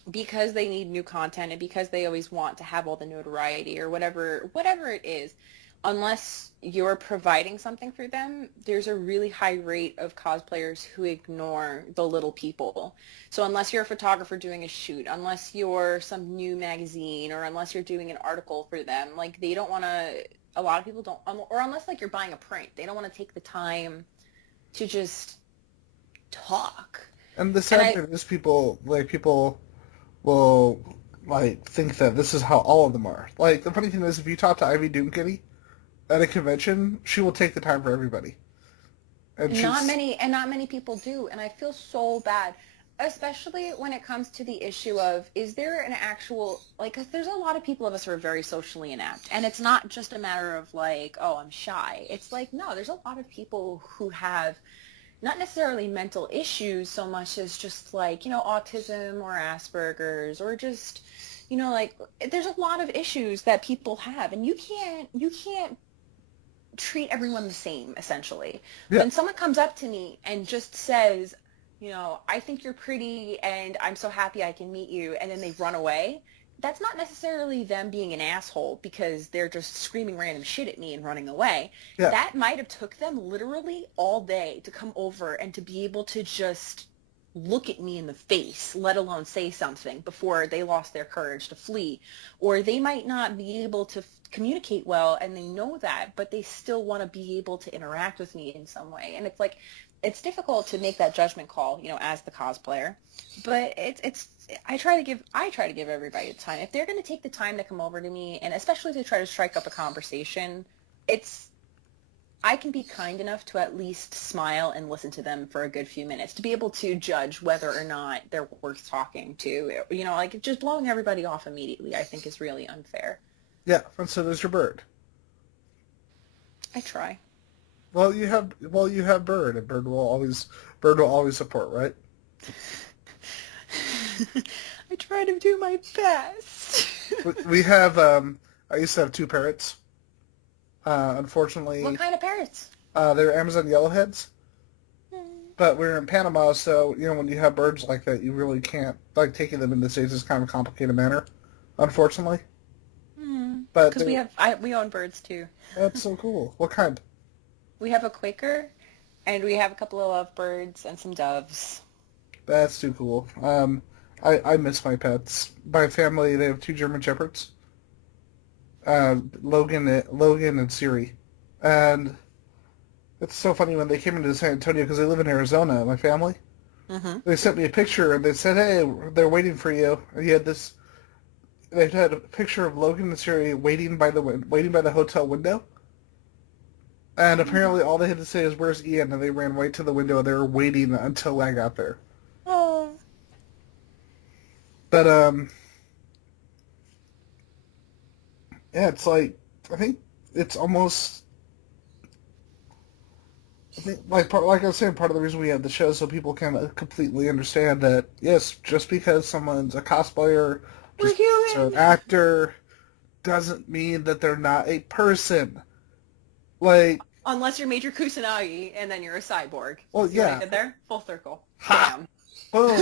because they need new content and because they always want to have all the notoriety or whatever it is, unless you're providing something for them, there's a really high rate of cosplayers who ignore the little people. So unless you're a photographer doing a shoot, unless you're some new magazine, or unless you're doing an article for them, like they don't want to, a lot of people don't, or unless like you're buying a print, they don't want to take the time to just talk. And the sad thing is people will like think that this is how all of them are. Like the funny thing is, if you talk to Ivy Doomkitty at a convention, she will take the time for everybody. And not many people do, and I feel so bad, especially when it comes to the issue of, is there an actual, like, 'cause there's a lot of people of us who are very socially inept, and it's not just a matter of like, oh, I'm shy. It's like, no, there's a lot of people who have not necessarily mental issues so much as just like, autism or Asperger's, or just, like, there's a lot of issues that people have, and you can't treat everyone the same, essentially. Yeah. When someone comes up to me and just says, I think you're pretty and I'm so happy I can meet you, and then they run away, that's not necessarily them being an asshole because they're just screaming random shit at me and running away. Yeah. That might have took them literally all day to come over and to be able to just look at me in the face, let alone say something, before they lost their courage to flee. Or they might not be able to communicate well, and they know that, but they still want to be able to interact with me in some way. And it's like, it's difficult to make that judgment call, as the cosplayer. But I try to give everybody the time. If they're going to take the time to come over to me, and especially if they try to strike up a conversation, I can be kind enough to at least smile and listen to them for a good few minutes to be able to judge whether or not they're worth talking to. Like, just blowing everybody off immediately, I think, is really unfair. Yeah, and so there's your bird. I try. Well, you have Bird, and Bird will always support, right? I try to do my best. We have I used to have 2 parrots. Unfortunately, what kind of parrots? They're Amazon yellowheads. But we're in Panama, so when you have birds like that, you really can't, like, taking them in the States is kind of a complicated manner, unfortunately. But because we own birds too. That's so cool. What kind? We have a Quaker, and we have a couple of lovebirds and some doves. That's too cool. I miss my pets. My family, they have 2 German Shepherds, Logan and Siri. And it's so funny when they came into San Antonio, because they live in Arizona, my family. Mm-hmm. They sent me a picture, and they said, hey, they're waiting for you. And they had a picture of Logan and Siri waiting by the hotel window. And apparently all they had to say is, where's Ian? And they ran right to the window, and they were waiting until I got there. Oh. But, yeah, it's like, I think it's almost, like I was saying, part of the reason we have the show is so people can completely understand that, yes, just because someone's a cosplayer, just or an actor, doesn't mean that they're not a person. Like, unless you're Major Kusanagi, and then you're a cyborg. Well, see yeah. what I did there? Full circle. Ha! Bam. Boom.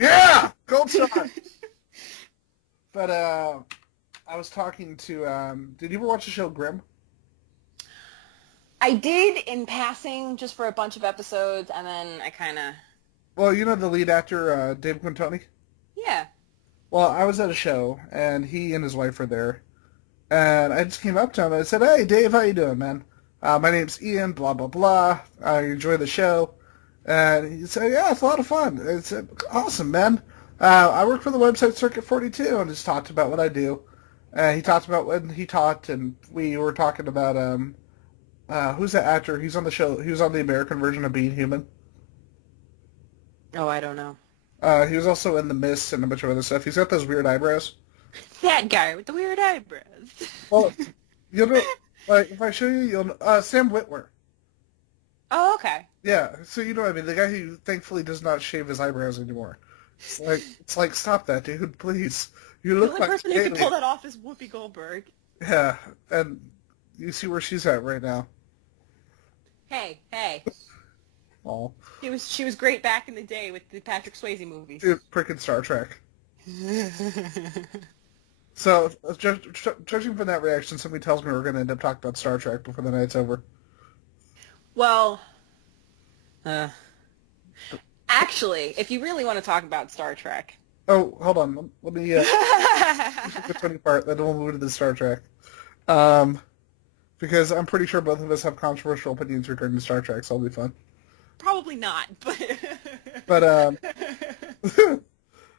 Yeah! Gold shot! But, I was talking to, did you ever watch the show Grimm? I did in passing, just for a bunch of episodes, and then I kind of... Well, the lead actor, Dave Quintoni? Yeah. Well, I was at a show, and he and his wife were there, and I just came up to him, and I said, hey, Dave, how you doing, man? My name's Ian, blah, blah, blah. I enjoy the show. And he said, yeah, it's a lot of fun. I said, awesome, man. I work for the website Circuit 42, and just talked about what I do. He talked about when he taught, and we were talking about, who's that actor? He's on the show. He was on the American version of Being Human. Oh, I don't know. He was also in The Mist and a bunch of other stuff. He's got those weird eyebrows. That guy with the weird eyebrows. Well, you'll know, like, if I show you, you'll know. Sam Witwer. Oh, okay. Yeah, so you know what I mean. The guy who thankfully does not shave his eyebrows anymore. It's like stop that, dude, please. You look the only like person who can pull that off is Whoopi Goldberg. Yeah, and you see where she's at right now. Hey. Oh. She was great back in the day with the Patrick Swayze movies. Dude, frickin' Star Trek. So, judging from that reaction, somebody tells me we're going to end up talking about Star Trek before the night's over. Well, actually, if you really want to talk about Star Trek. Oh, hold on. Let me the funny part. Then we'll move to the Star Trek. Because I'm pretty sure both of us have controversial opinions regarding Star Trek, so it'll be fun. Probably not, but... But,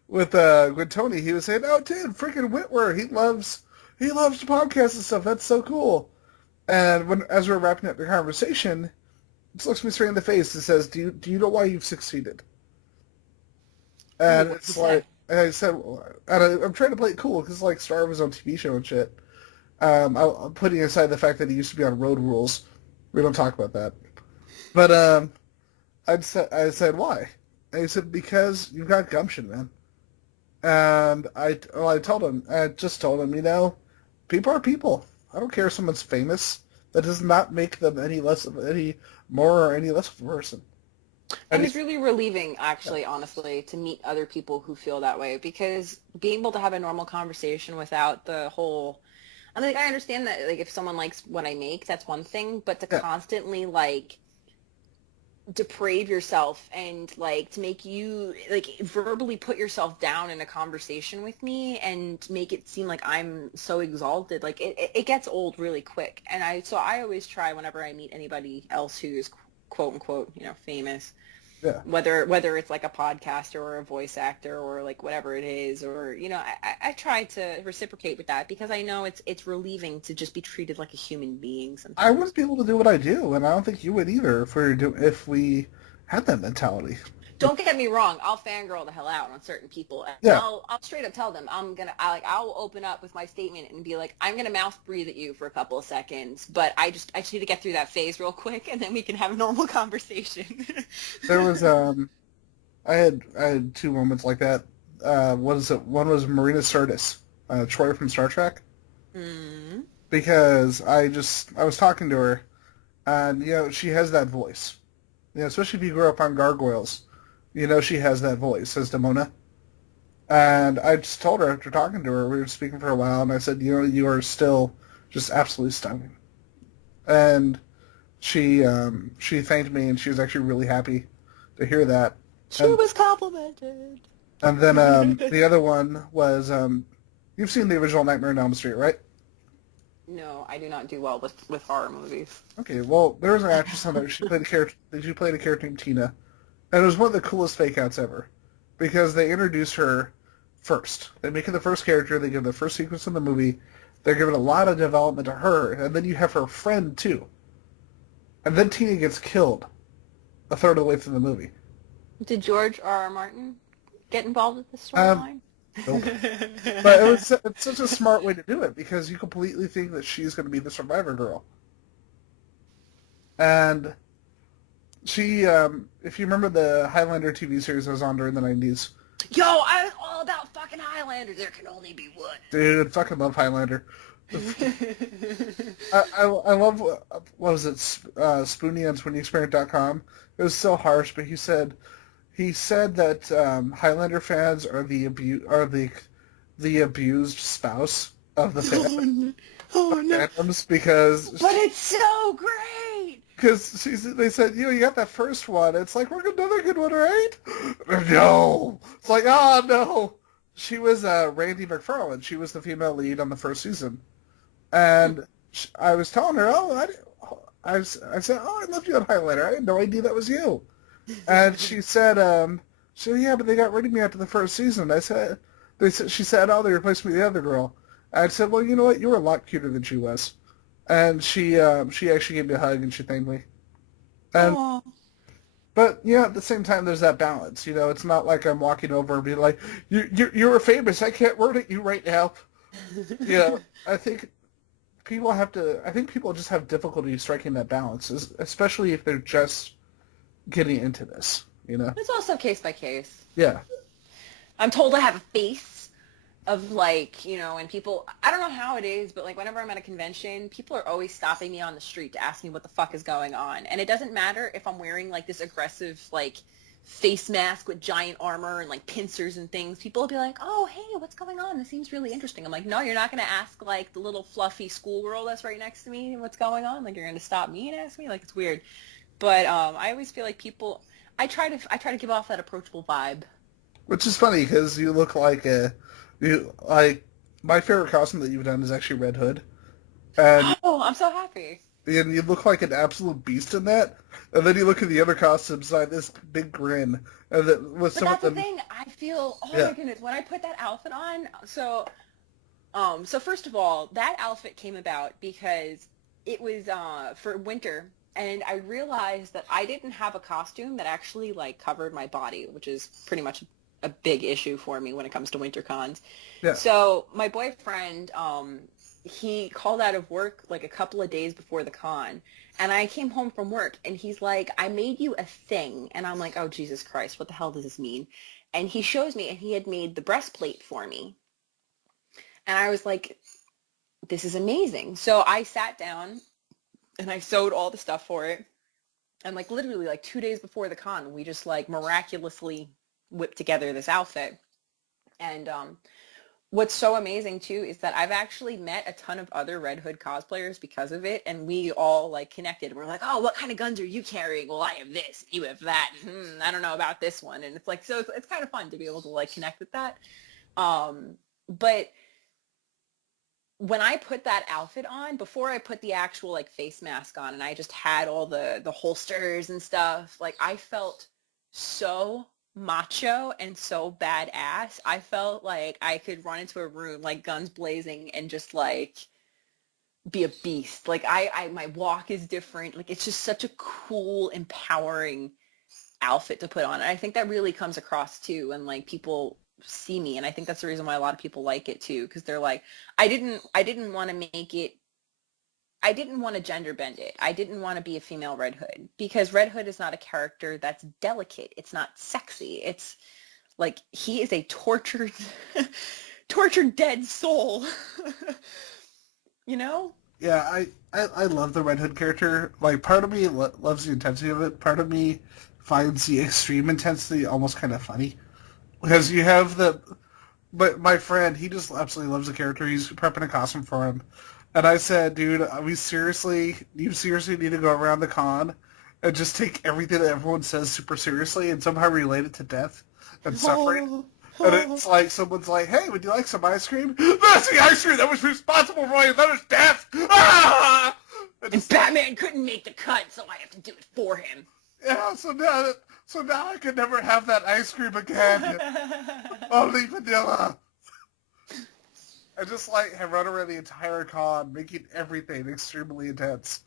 with Tony, he was saying, "Oh, dude, freaking Whitwer, he loves the podcast and stuff. That's so cool." And as we're wrapping up the conversation, he just looks me straight in the face and says, "Do you know why you've succeeded?" And it's like, and I said, and I'm trying to play it cool because like Star was on TV show and shit. I'm putting aside the fact that he used to be on Road Rules. We don't talk about that. But I said why? And he said, because you've got gumption, man. And I just told him, people are people. I don't care if someone's famous. That does not make them any more or any less of a person. And it's really relieving, actually, honestly, to meet other people who feel that way, because being able to have a normal conversation without the whole... I mean, I understand that, like, if someone likes what I make, that's one thing, but to constantly, like, deprave yourself and, like, to make you, like, verbally put yourself down in a conversation with me and make it seem like I'm so exalted, like, it gets old really quick. And I always try whenever I meet anybody else who's quote unquote, famous, whether it's like a podcaster or a voice actor or like whatever it is, or, I try to reciprocate with that because I know it's relieving to just be treated like a human being sometimes. I wouldn't be able to do what I do, and I don't think you would either if we had that mentality. Don't get me wrong. I'll fangirl the hell out on certain people. And I'll straight up tell them I'll open up with my statement and be like, I'm gonna mouth breathe at you for a couple of seconds, but I just need to get through that phase real quick, and then we can have a normal conversation. There was I had two moments like that. One was Marina Sirtis, Troy from Star Trek, because I was talking to her, and she has that voice, especially if you grew up on Gargoyles. She has that voice as Demona. And I just told her after talking to her, we were speaking for a while, and I said, you are still just absolutely stunning. And she thanked me, and she was actually really happy to hear that. She was complimented. And then the other one was, you've seen the original Nightmare on Elm Street, right? No, I do not do well with horror movies. Okay, well, there was an actress on there. She played a character named Tina. And it was one of the coolest fake outs ever, because they introduce her first. They make her the first character. They give the first sequence in the movie. They're giving a lot of development to her, and then you have her friend too. And then Tina gets killed a third of the way through the movie. Did George R.R. Martin get involved with this storyline? Nope. But it's such a smart way to do it, because you completely think that she's going to be the survivor girl. And she, if you remember the Highlander TV series that was on during the 90s. Yo, I was all about fucking Highlander. There can only be one. Dude, fucking love Highlander. I love, what was it, Spoonie on SpoonyExperiment.com. It was so harsh, but he said that Highlander fans are the abused spouse of the fan. Oh no! Because, but it's so great. Because they said, you got that first one. It's like, we're another good one, right? No. It's like, oh, no. She was Randy McFarlane. She was the female lead on the first season. And I was telling her, I said, I loved you on Highlander. I had no idea that was you. And she said, yeah, but they got rid of me after the first season. She said, they replaced me with the other girl. And I said, well, you know what? You were a lot cuter than she was. And she actually gave me a hug and she thanked me. And, aww. But at the same time, there's that balance. It's not like I'm walking over and being like, you were famous. I can't word at you right now. I think people just have difficulty striking that balance, especially if they're just getting into this. It's also case by case. Yeah. I'm told I have a face of, like, and people, I don't know how it is, but, like, whenever I'm at a convention, people are always stopping me on the street to ask me what the fuck is going on. And it doesn't matter if I'm wearing, like, this aggressive, like, face mask with giant armor and like pincers and things, people will be like, oh, hey, what's going on? This seems really interesting. I'm like, no, you're not going to ask like the little fluffy schoolgirl that's right next to me what's going on. Like, you're going to stop me and ask me? Like, it's weird. But I always feel like people, I try to give off that approachable vibe. Which is funny because you look like my favorite costume that you've done is actually Red Hood. And Oh, I'm so happy. you look like an absolute beast in that. And then you look at the other costumes like this big grin. And then with But some that's of the them, thing. I feel, oh Yeah. my goodness, when I put that outfit on, so first of all, that outfit came about because it was for winter, and I realized that I didn't have a costume that actually like covered my body, which is pretty much a big issue for me when it comes to winter cons. Yeah. So my boyfriend, he called out of work like a couple of days before the con, and I came home from work, and he's like, I made you a thing. And I'm like, oh, Jesus Christ, what the hell does this mean? And he shows me, and he had made the breastplate for me. And I was like, this is amazing. So I sat down, and I sewed all the stuff for it. And like literally like 2 days before the con, we just like miraculously whipped together this outfit. And what's so amazing too is that I've actually met a ton of other Red Hood cosplayers because of it, and we all like connected. We're like, oh, what kind of guns are you carrying? Well, I have this, you have that. I don't know about this one. And it's like, so it's kind of fun to be able to like connect with that. But when I put that outfit on, before I put the actual like face mask on, and I just had all the holsters and stuff, like I felt so macho and so badass. I felt like I could run into a room like guns blazing and just like be a beast. Like I my walk is different. Like it's just such a cool, empowering outfit to put on. And I think that really comes across too when like people see me, and I think that's the reason why a lot of people like it too, because they're like, I didn't want to make it, I didn't want to gender bend it. I didn't want to be a female Red Hood, because Red Hood is not a character that's delicate. It's not sexy. It's like he is a tortured tortured dead soul. You know? Yeah, I love the Red Hood character. Like, part of me loves the intensity of it. Part of me finds the extreme intensity almost kind of funny. Because you have but my friend, he just absolutely loves the character. He's prepping a costume for him. And I said, dude, you seriously need to go around the con and just take everything that everyone says super seriously and somehow relate it to death and suffering. And it's like, someone's like, hey, would you like some ice cream? That's the ice cream that was responsible for your mother's death! Ah! And Batman couldn't make the cut, so I have to do it for him. Yeah, so now I can never have that ice cream again. Only vanilla. I just like have run around the entire con, making everything extremely intense.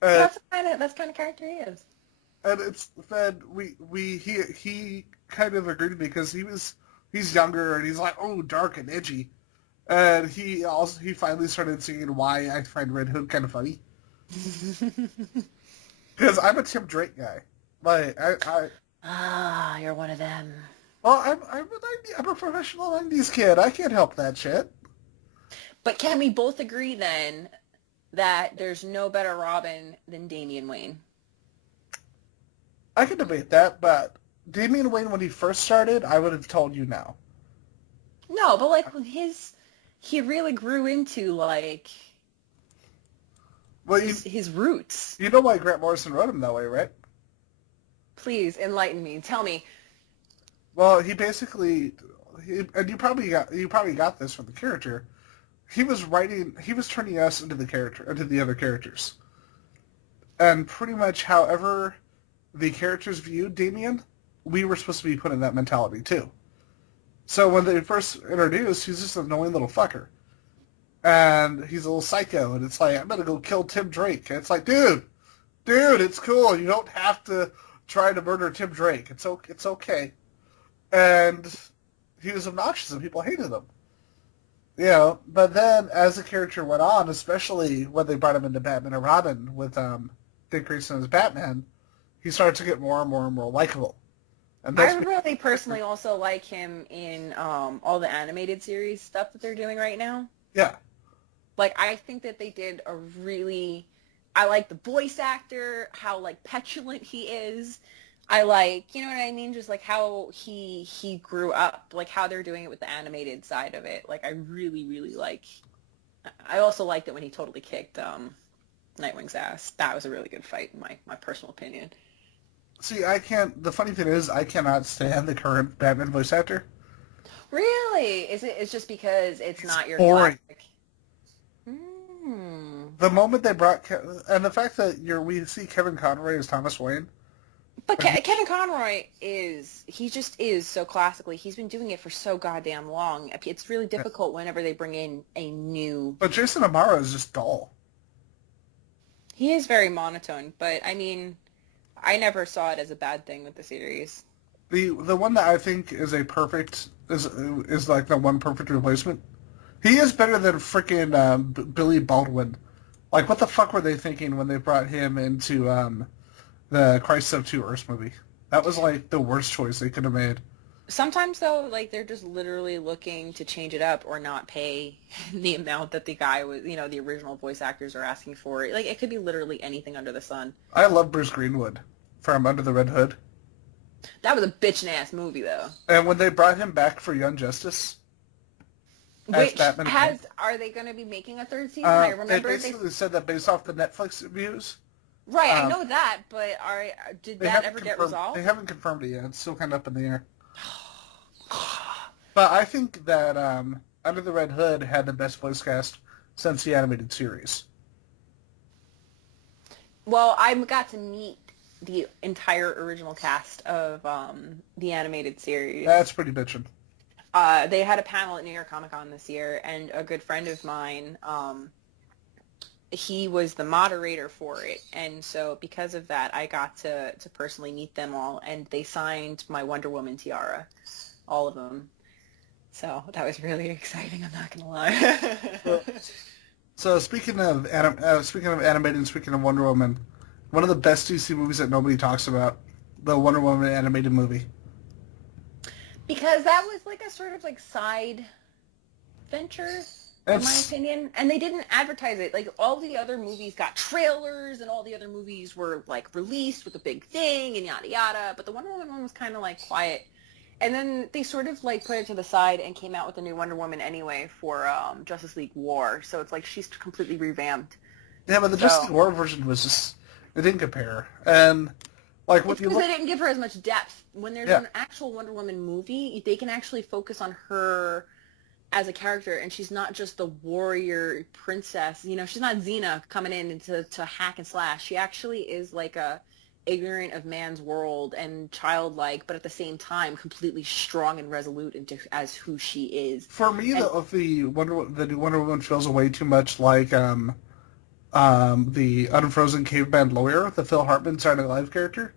That's the kind of character he is. And it's then he kind of agreed with me because he's younger and he's like, oh, dark and edgy, and he finally started seeing why I find Red Hood kind of funny. Because I'm a Tim Drake guy. Like You're one of them. Well, I'm a professional 90s kid. I can't help that shit. But can we both agree then that there's no better Robin than Damian Wayne? I can debate that, but Damian Wayne, when he first started, I would have told you now. No, but like he really grew into like his roots. You know why Grant Morrison wrote him that way, right? Please enlighten me. Tell me. Well, and you probably got this from the character. He was turning us into the other characters. And pretty much however the characters viewed Damian, we were supposed to be put in that mentality too. So when they first introduced, he's just an annoying little fucker. And he's a little psycho, and it's like, I'm gonna go kill Tim Drake. And it's like, dude, it's cool. You don't have to try to murder Tim Drake. It's okay. And he was obnoxious, and people hated him. You know, but then as the character went on, especially when they brought him into Batman and Robin with Dick Grayson as Batman, he started to get more and more and more likable. And I really personally also like him in all the animated series stuff that they're doing right now. Yeah. Like, I think that they did I like the voice actor, how, like, petulant he is. I like, you know what I mean? Just like how he grew up, like how they're doing it with the animated side of it. Like I really, really like. I also liked it when he totally kicked Nightwing's ass. That was a really good fight, in my personal opinion. See, I can't. The funny thing is, I cannot stand the current Batman voice actor. Really? Is it? It's just because it's not your boring. classic. Hmm. The moment they brought and the fact that we see Kevin Conroy as Thomas Wayne. But Kevin Conroy he just is so classically. He's been doing it for so goddamn long. It's really difficult whenever they bring in a new. But Jason Amaro is just dull. He is very monotone, but I mean, I never saw it as a bad thing with the series. The one that I think is a perfect is like the one perfect replacement. He is better than freaking Billy Baldwin. Like, what the fuck were they thinking when they brought him into the Crisis of Two Earths movie? That was like the worst choice they could have made. Sometimes though, like they're just literally looking to change it up or not pay the amount that the guy was, the original voice actors are asking for. Like it could be literally anything under the sun. I love Bruce Greenwood from Under the Red Hood. That was a bitchin' ass movie though. And when they brought him back for Young Justice, which Batman, are they going to be making a third season? I remember they basically said that based off the Netflix views. Right, I know that, but did that ever get resolved? They haven't confirmed it yet. It's still kind of up in the air. But I think that Under the Red Hood had the best voice cast since the animated series. Well, I got to meet the entire original cast of the animated series. That's pretty bitchin'. They had a panel at New York Comic Con this year, and a good friend of mine, he was the moderator for it, and so because of that, I got to personally meet them all, and they signed my Wonder Woman tiara, all of them. So that was really exciting. I'm not gonna lie. So speaking of animated, and speaking of Wonder Woman, one of the best DC movies that nobody talks about, the Wonder Woman animated movie. Because that was like a sort of like side venture, in my opinion. And they didn't advertise it. Like all the other movies got trailers and all the other movies were like released with a big thing and yada yada. But the Wonder Woman one was kind of like quiet. And then they sort of like put it to the side and came out with a new Wonder Woman anyway for Justice League War. So it's like she's completely revamped. Yeah, but the Justice League War version was just, it didn't compare. And like what because they didn't give her as much depth. When there's an actual Wonder Woman movie, they can actually focus on her as a character, and she's not just the warrior princess. She's not Xena coming in to hack and slash. She actually is like a ignorant of man's world and childlike, but at the same time completely strong and resolute as who she is. For me, the new Wonder Woman feels way too much like the Unfrozen Caveman Lawyer, the Phil Hartman Saturday Night Live character,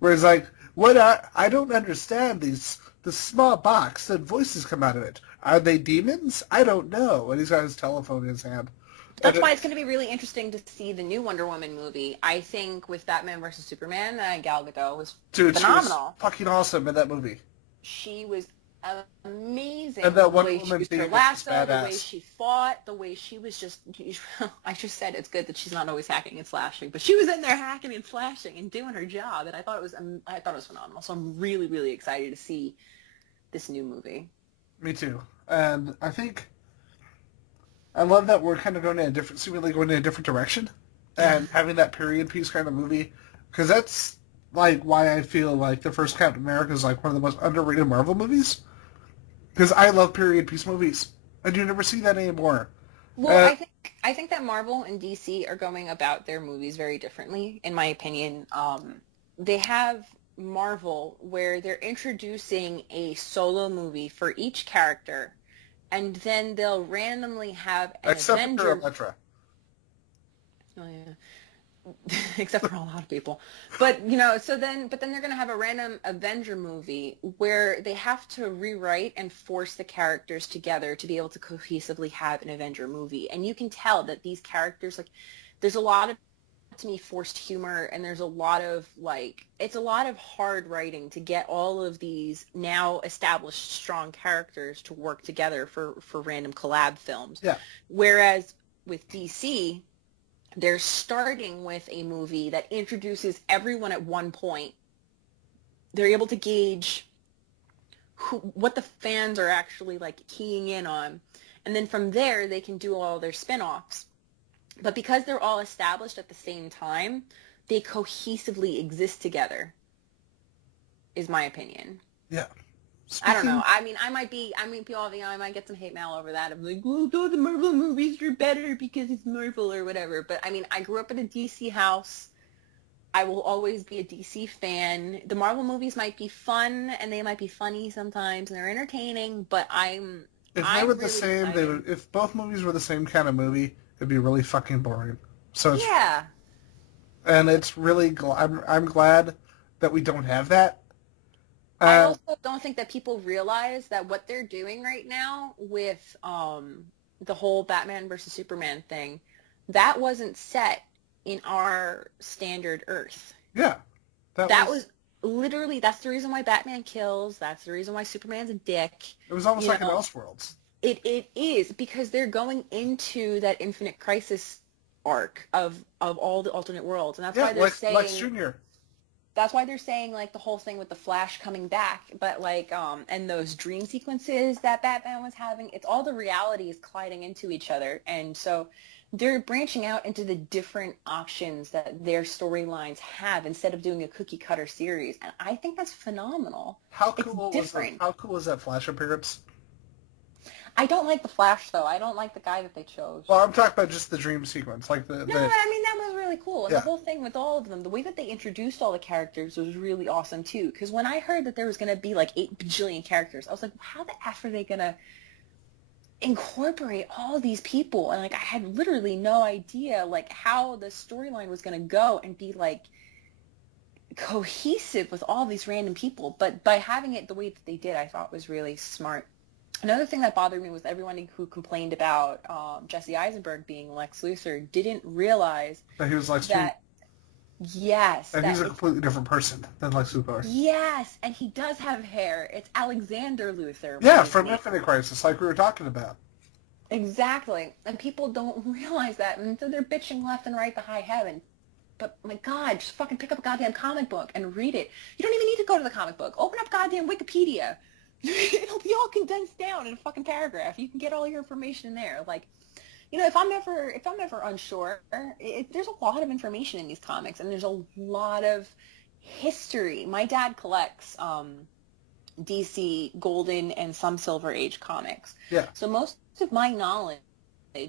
where it's like, I don't understand the small box that voices come out of it. Are they demons? I don't know. And he's got his telephone in his hand. That's why it's going to be really interesting to see the new Wonder Woman movie. I think with Batman vs. Superman, Gal Gadot was phenomenal. She was fucking awesome in that movie. She was amazing. And that Wonder Woman theme was badass. The way she fought, the way she was just... I just said it's good that she's not always hacking and slashing, but she was in there hacking and slashing and doing her job, and I thought it was phenomenal. So I'm really, really excited to see this new movie. Me too. And I love that we're kind of seemingly going in a different direction, and having that period piece kind of movie, because that's like why I feel like the first Captain America is like one of the most underrated Marvel movies, because I love period piece movies, and you never see that anymore. Well, I think that Marvel and DC are going about their movies very differently, in my opinion. They have Marvel where they're introducing a solo movie for each character, and then they'll randomly have an Except Avenger... for Elektra. Oh, yeah. Except for a lot of people. But, but then they're going to have a random Avenger movie where they have to rewrite and force the characters together to be able to cohesively have an Avenger movie. And you can tell that these characters, like, there's a lot of, to me, forced humor, and there's a lot of, it's a lot of hard writing to get all of these now established strong characters to work together for random collab films. Yeah. Whereas with DC, they're starting with a movie that introduces everyone at one point, they're able to gauge what the fans are actually like keying in on, and then from there they can do all their spin-offs. But because they're all established at the same time, they cohesively exist together, is my opinion. Yeah. I don't know. I mean, I might get some hate mail over that. I'm like, well, the Marvel movies are better because it's Marvel or whatever. But I mean, I grew up in a DC house. I will always be a DC fan. The Marvel movies might be fun and they might be funny sometimes and they're entertaining, but if they were the same, if both movies were the same kind of movie, it'd be really fucking boring. So yeah. And it's really I'm glad that we don't have that. I also don't think that people realize that what they're doing right now with the whole Batman versus Superman thing, that wasn't set in our standard Earth. Yeah. That was literally, that's the reason why Batman kills. That's the reason why Superman's a dick. It was almost like an Elseworlds. It is, because they're going into that Infinite Crisis arc of all the alternate worlds. And that's why they're saying... Lex Jr. That's why they're saying, like, the whole thing with the Flash coming back, but, like, and those dream sequences that Batman was having, it's all the realities colliding into each other, and so they're branching out into the different options that their storylines have instead of doing a cookie-cutter series, and I think that's phenomenal. How cool was that Flash appearance? I don't like the Flash, though. I don't like the guy that they chose. Well, I'm talking about just the dream sequence, like I mean, that was really cool. And the whole thing with all of them, the way that they introduced all the characters was really awesome, too. Because when I heard that there was going to be, like, 8 bajillion characters, I was like, how the F are they going to incorporate all these people? And, like, I had literally no idea, like, how the storyline was going to go and be, like, cohesive with all these random people. But by having it the way that they did, I thought was really smart. Another thing that bothered me was everyone who complained about Jesse Eisenberg being Lex Luthor didn't realize that he was Lex Luthor. Yes. And he's a completely different person than Lex Luthor. Yes, and he does have hair. It's Alexander Luthor. Yeah, from Infinite Crisis, like we were talking about. Exactly. And people don't realize that, and so they're bitching left and right to high heaven. But, my God, just fucking pick up a goddamn comic book and read it. You don't even need to go to the comic book. Open up goddamn Wikipedia. It'll be all condensed down in a fucking paragraph. You can get all your information in there. Like, you know, if I'm ever unsure, there's a lot of information in these comics, and there's a lot of history. My dad collects DC Golden and some Silver Age comics. Yeah. So most of my knowledge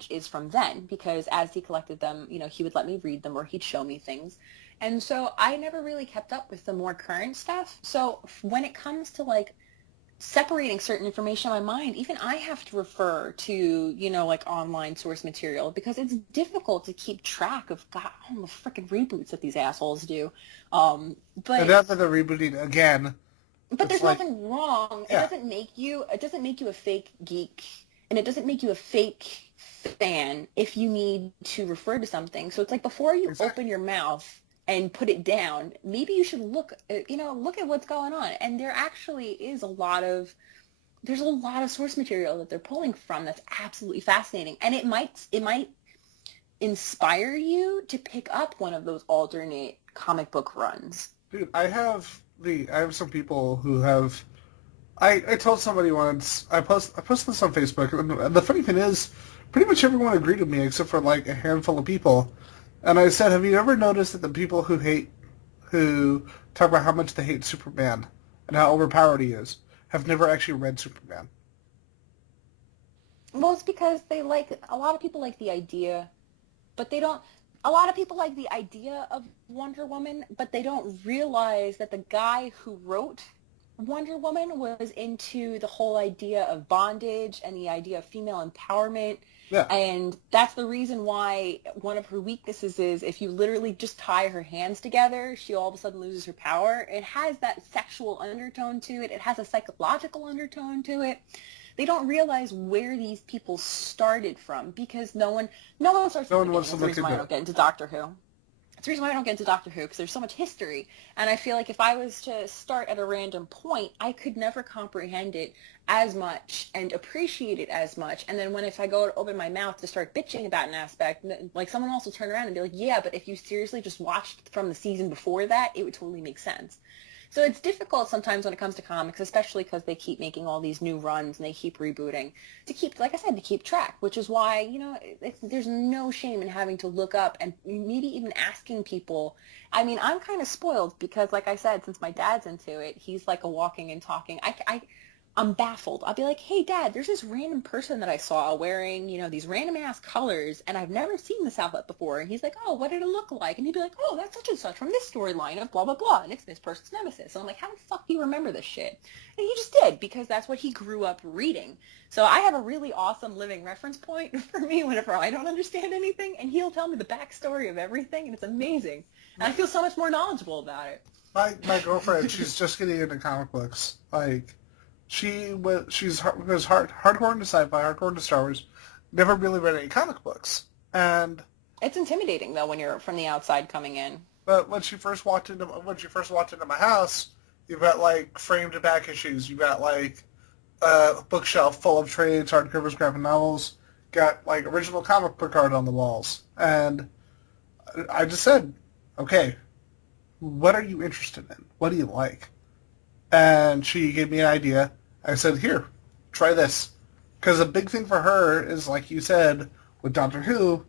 is from then, because as he collected them, you know, he would let me read them or he'd show me things. And so I never really kept up with the more current stuff. So when it comes to, like, separating certain information in my mind, even I have to refer to, you know, like, online source material, because it's difficult to keep track of all the freaking reboots that these assholes do. But and now that they're rebooting again. But there's nothing wrong. Yeah. It doesn't make you a fake geek, and it doesn't make you a fake fan if you need to refer to something. So it's like, before you open your mouth and put it down, maybe you should look at what's going on. And there actually is there's a lot of source material that they're pulling from that's absolutely fascinating. And it might inspire you to pick up one of those alternate comic book runs. Dude, I have some people who have, I told somebody once, I posted this on Facebook, and the funny thing is, pretty much everyone agreed with me except for, like, a handful of people. And I said, have you ever noticed that the people who talk about how much they hate Superman and how overpowered he is, have never actually read Superman? Well, it's because a lot of people like the idea, but they don't, a lot of people like the idea of Wonder Woman, but they don't realize that the guy who wrote Wonder Woman was into the whole idea of bondage and the idea of female empowerment. Yeah. And that's the reason why one of her weaknesses is, if you literally just tie her hands together, she all of a sudden loses her power. It has that sexual undertone to it. It has a psychological undertone to it. They don't realize where these people started from, because no one starts. No one wants to look into it. That's the reason why I don't get into Doctor Who. That's the reason why I don't get into Doctor Who, because there's so much history. And I feel like if I was to start at a random point, I could never comprehend it as much and appreciate it as much. And then if I go to open my mouth to start bitching about an aspect, like, someone else will turn around and be like, yeah, but if you seriously just watched from the season before that, it would totally make sense. So it's difficult sometimes when it comes to comics, especially because they keep making all these new runs and they keep rebooting, to keep, like I said, to keep track, which is why, there's no shame in having to look up and maybe even asking people. I mean, I'm kind of spoiled because, like I said, since my dad's into it, he's like a walking and talking. I'm baffled. I'll be like, hey, Dad, there's this random person that I saw wearing, these random-ass colors, and I've never seen this outfit before. And he's like, oh, what did it look like? And he'd be like, oh, that's such and such from this storyline of blah, blah, blah, and it's this person's nemesis. And I'm like, how the fuck do you remember this shit? And he just did, because that's what he grew up reading. So I have a really awesome living reference point for me whenever I don't understand anything, and he'll tell me the backstory of everything, and it's amazing. And I feel so much more knowledgeable about it. My girlfriend, she's just getting into comic books. Like, she's hardcore into sci-fi, hardcore into Star Wars. Never really read any comic books, and it's intimidating though when you're from the outside coming in. But when she first walked into my house, you've got like framed back issues. You've got like a bookshelf full of trades, hardcovers, graphic novels. Got like original comic book art on the walls, and I just said, okay, what are you interested in? What do you like? And she gave me an idea. I said, here, try this. Because a big thing for her is, like you said, with Doctor Who,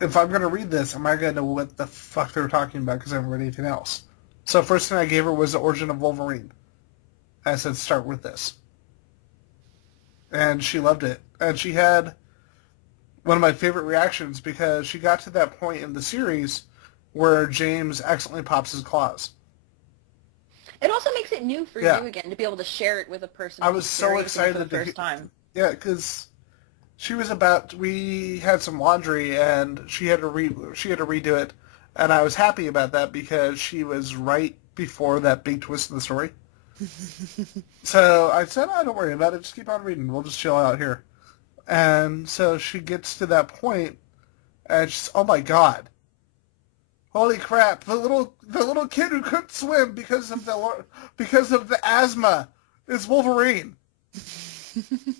if I'm going to read this, am I going to know what the fuck they were talking about because I haven't read anything else? So first thing I gave her was The Origin of Wolverine. I said, start with this. And she loved it. And she had one of my favorite reactions because she got to that point in the series where James accidentally pops his claws. It also makes it new for you again to be able to share it with a person. I was so excited for the first time. Yeah, because we had some laundry and she had to redo it, and I was happy about that because she was right before that big twist in the story. So I said, oh, don't worry about it. Just keep on reading. We'll just chill out here. And so she gets to that point, and she's, oh my god. Holy crap! The little kid who couldn't swim because of the asthma is Wolverine.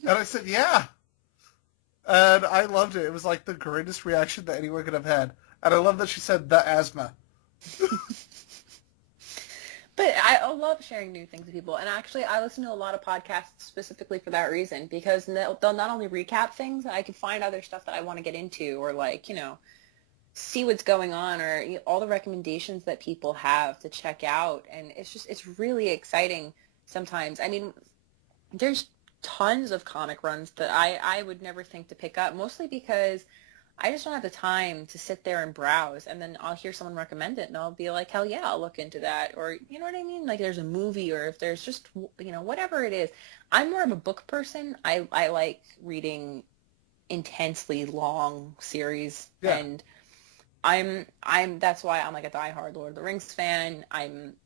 And I said, yeah. And I loved it. It was like the greatest reaction that anyone could have had. And I love that she said the asthma. But I love sharing new things with people. And actually, I listen to a lot of podcasts specifically for that reason, because they'll not only recap things, I can find other stuff that I want to get into, or like, see what's going on, or all the recommendations that people have to check out. And it's really exciting sometimes. I mean, there's tons of comic runs that I would never think to pick up, mostly because I just don't have the time to sit there and browse, and then I'll hear someone recommend it and I'll be like, hell yeah, I'll look into that. Or, you know what I mean? Like there's a movie, or if there's just, whatever it is. I'm more of a book person. I like reading intensely long series, and that's why I'm like a diehard Lord of the Rings fan. I'm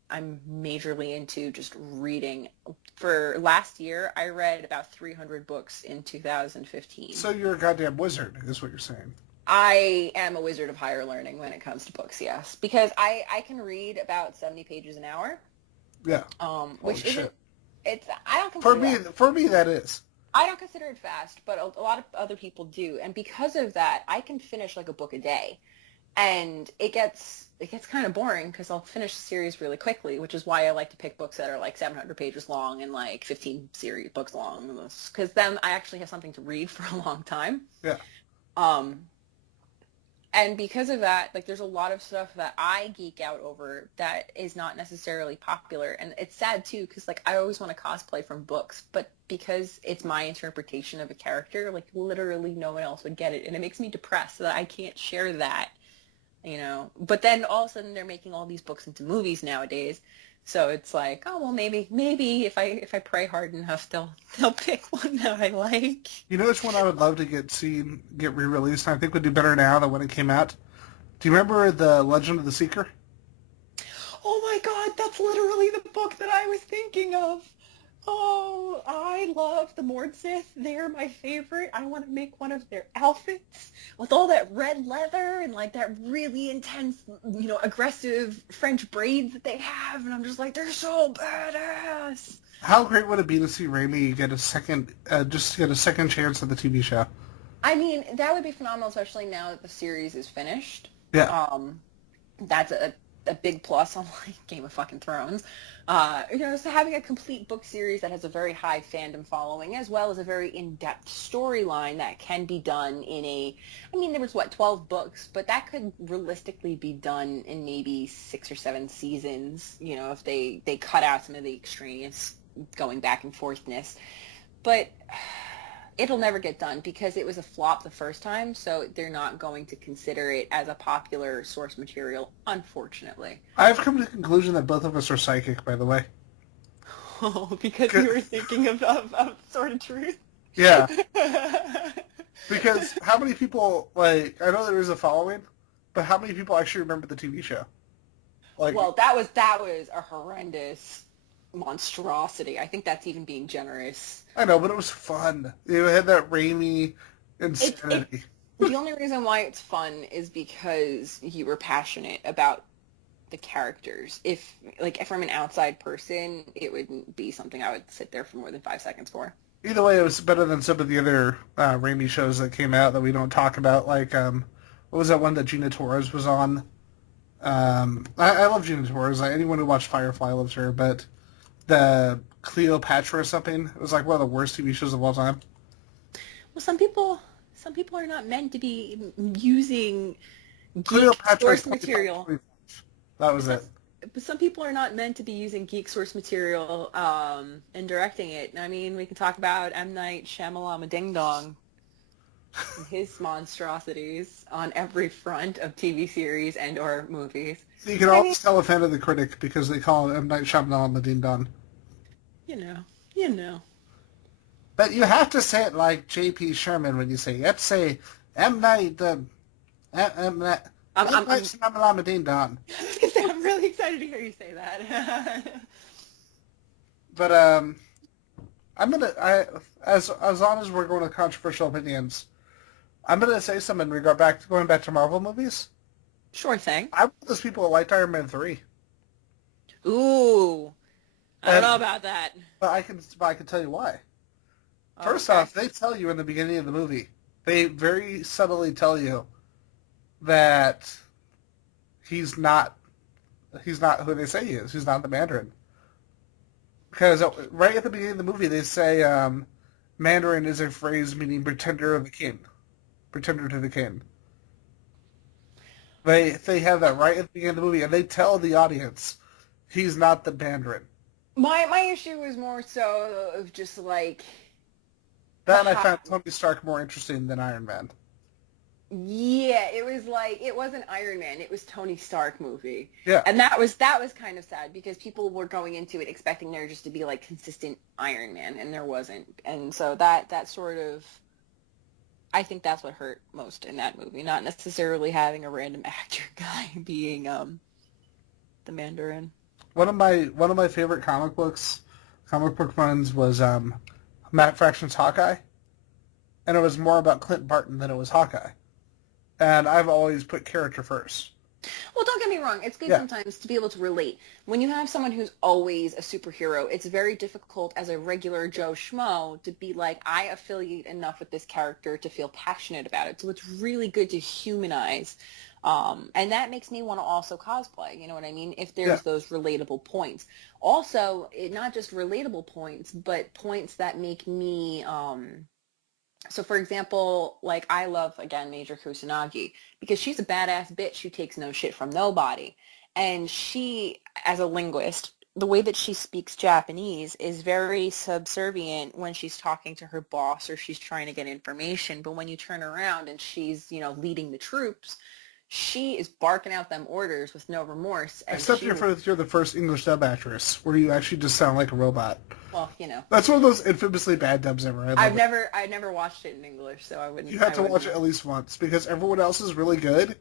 majorly into just reading. For last year, I read about 300 books in 2015. So you're a goddamn wizard, is what you're saying. I am a wizard of higher learning when it comes to books, yes. Because I can read about 70 pages an hour. Yeah. Which isn't, I don't consider For me, that is. I don't consider it fast, but a lot of other people do. And because of that, I can finish like a book a day. And it gets kind of boring because I'll finish the series really quickly, which is why I like to pick books that are like 700 pages long and like 15 series books long, because then I actually have something to read for a long time. Yeah. And because of that, like there's a lot of stuff that I geek out over that is not necessarily popular. And it's sad too, because like I always want to cosplay from books, but because it's my interpretation of a character, like literally no one else would get it. And it makes me depressed that I can't share that. But then all of a sudden they're making all these books into movies nowadays, so it's like, oh well, maybe if I pray hard enough, they'll pick one that I like. You know which one I would love to get re-released, and I think would do better now than when it came out? Do you remember The Legend of the Seeker? Oh my god, that's literally the book that I was thinking of. Oh, I love the Mordsith. They're my favorite. I want to make one of their outfits with all that red leather and like that really intense, aggressive French braids that they have. And I'm just like, they're so badass. How great would it be to see Raimi get a second chance at the TV show? I mean, that would be phenomenal, especially now that the series is finished. Yeah. That's a big plus on like Game of fucking Thrones. So having a complete book series that has a very high fandom following, as well as a very in-depth storyline that can be done there was 12 books, but that could realistically be done in maybe 6 or 7 seasons, if they cut out some of the extraneous going back and forthness. But it'll never get done because it was a flop the first time, so they're not going to consider it as a popular source material, unfortunately. I've come to the conclusion that both of us are psychic, by the way. Oh, because you were thinking of Sword of Truth? Yeah. Because how many people, I know there is a following, but how many people actually remember the TV show? Well, that was a horrendous monstrosity. I think that's even being generous. I know, but it was fun. You had that Raimi insanity. The only reason why it's fun is because you were passionate about the characters. If from an outside person, it wouldn't be something I would sit there for more than 5 seconds for. Either way, it was better than some of the other Raimi shows that came out that we don't talk about. What was that one that Gina Torres was on? I love Gina Torres. Anyone who watched Firefly loves her, but the Cleopatra or something, it was one of the worst TV shows of all time. Well, some people are not meant to be using geek Cleopatra source material. That was it. But some people are not meant to be using geek source material and directing it. I mean, we can talk about M. Night Shyamalan Ding Dong and his monstrosities on every front of TV series and or movies. So you can always tell a fan of the critic because they call M. Night Shyamalan Ding Dong. You know. But you have to say it like J.P. Sherman when you say it. You have to say M. Night, M. Night Shyamalan Ding Dong. I'm really excited to hear you say that. But I'm gonna as long as we're going to controversial opinions, I'm gonna say something going back to Marvel movies. Sure thing. I'm one of those people that liked Iron Man 3. Ooh, I don't know about that. But I can tell you why. First Okay. off, they tell you in the beginning of the movie, they very subtly tell you that he's not who they say he is. He's not the Mandarin. Because right at the beginning of the movie, they say Mandarin is a phrase meaning pretender to the king. They have that right at the beginning of the movie, and they tell the audience he's not the Mandarin. My issue was more so of just That I found Tony Stark more interesting than Iron Man. Yeah, it was it wasn't Iron Man, it was Tony Stark movie. Yeah. And that was kind of sad because people were going into it expecting there just to be consistent Iron Man, and there wasn't. And so that sort of, I think that's what hurt most in that movie, not necessarily having a random actor guy being the Mandarin. One of my favorite comic book runs was Matt Fraction's Hawkeye, and it was more about Clint Barton than it was Hawkeye. And I've always put character first. Well, don't get me wrong. It's good sometimes to be able to relate. When you have someone who's always a superhero, it's very difficult as a regular Joe Schmo to be I affiliate enough with this character to feel passionate about it. So it's really good to humanize. And that makes me want to also cosplay. You know what I mean? If there's those relatable points. Also, not just relatable points, but points that make me... So, for example, I love, again, Major Kusanagi because she's a badass bitch who takes no shit from nobody. And she, as a linguist, the way that she speaks Japanese is very subservient when she's talking to her boss or she's trying to get information. But when you turn around and she's, leading the troops, she is barking out them orders with no remorse. And Except you're the first English dub actress where you actually just sound like a robot. Well, That's one of those infamously bad dubs ever. I've never watched it in English, so I wouldn't. You have to watch it at least once because everyone else is really good,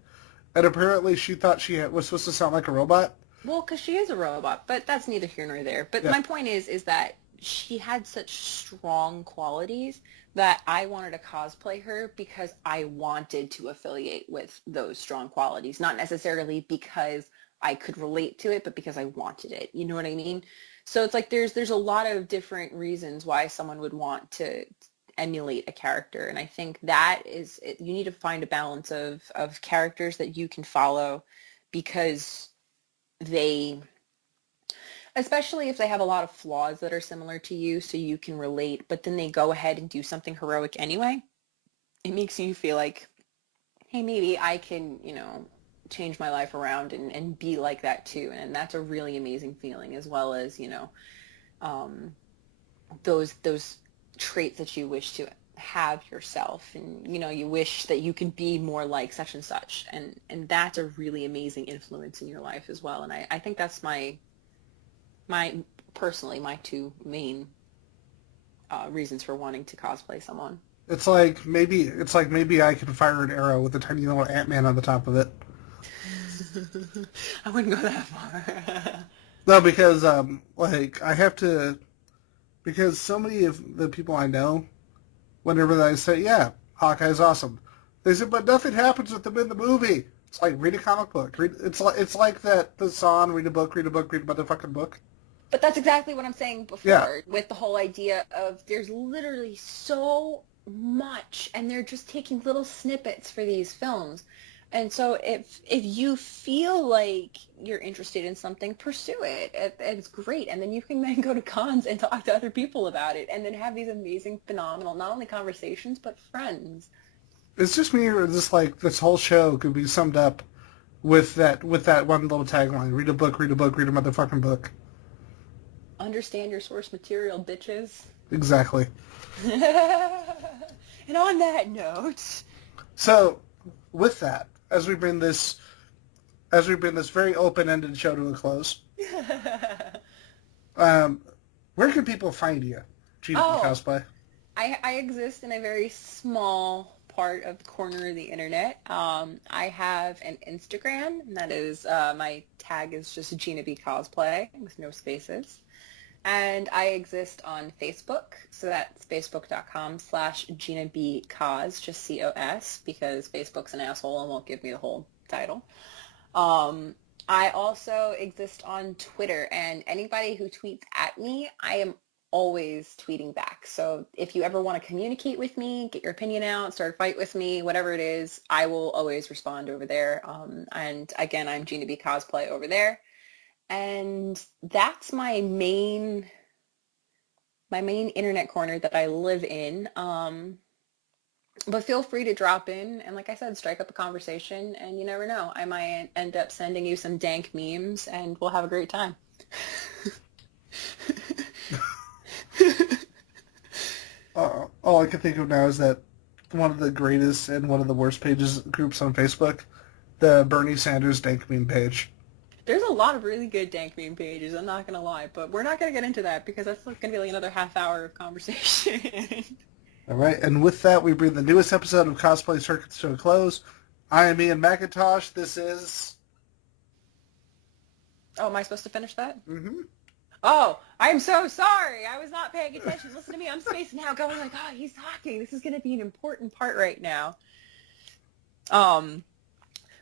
and apparently she thought she was supposed to sound like a robot. Well, because she is a robot, but that's neither here nor there. But my point is that she had such strong qualities that I wanted to cosplay her because I wanted to affiliate with those strong qualities, not necessarily because I could relate to it, but because I wanted it. You know what I mean? So it's there's a lot of different reasons why someone would want to emulate a character. And I think that is, you need to find a balance of characters that you can follow because they, especially if they have a lot of flaws that are similar to you, so you can relate, but then they go ahead and do something heroic anyway, it makes you feel like, hey, maybe I can, change my life around and be like that too. And that's a really amazing feeling, as well as, those traits that you wish to have yourself, and you wish that you could be more like such and such, and that's a really amazing influence in your life as well. And I think that's my personally my two main reasons for wanting to cosplay someone. It's like maybe I can fire an arrow with a tiny little Ant-Man on the top of it. I wouldn't go that far. No, because I have to, because so many of the people I know, whenever I say, yeah, Hawkeye's awesome, they say, but nothing happens with him in the movie. It's like, read a comic book. It's like the song, read a motherfucking book. But that's exactly what I'm saying before, yeah. With the whole idea of there's literally so much, and they're just taking little snippets for these films. And so if you feel like you're interested in something, pursue it. It's great. And then you can then go to cons and talk to other people about it, and then have these amazing, phenomenal, not only conversations, but friends. It's just me, or just like this whole show could be summed up with that one little tagline: read a motherfucking book. Understand your source material, bitches. Exactly. And on that note, so with that, as we bring this very open-ended show to a close, where can people find you, Gina B Cosplay? I exist in a very small part of the corner of the internet. I have an Instagram, and that is, my tag is just Gina B Cosplay with no spaces. And I exist on Facebook, so that's facebook.com/Gina B Cos, just COS, because Facebook's an asshole and won't give me the whole title. I also exist on Twitter, and anybody who tweets at me, I am always tweeting back. So if you ever want to communicate with me, get your opinion out, start a fight with me, whatever it is, I will always respond over there. And again, I'm Gina B Cosplay over there. And that's my main internet corner that I live in. But feel free to drop in and, like I said, strike up a conversation, and you never know. I might end up sending you some dank memes, and we'll have a great time. All I can think of now is that one of the greatest and one of the worst groups on Facebook, the Bernie Sanders dank meme page. There's a lot of really good dank meme pages, I'm not going to lie, but we're not going to get into that because that's going to be like another half hour of conversation. All right, and with that, we bring the newest episode of Cosplay Circuits to a close. I am Ian McIntosh. This is... Oh, am I supposed to finish that? Mm-hmm. Oh, I'm so sorry. I was not paying attention. Listen to me. I'm spacing out, going like, oh, he's talking. This is going to be an important part right now.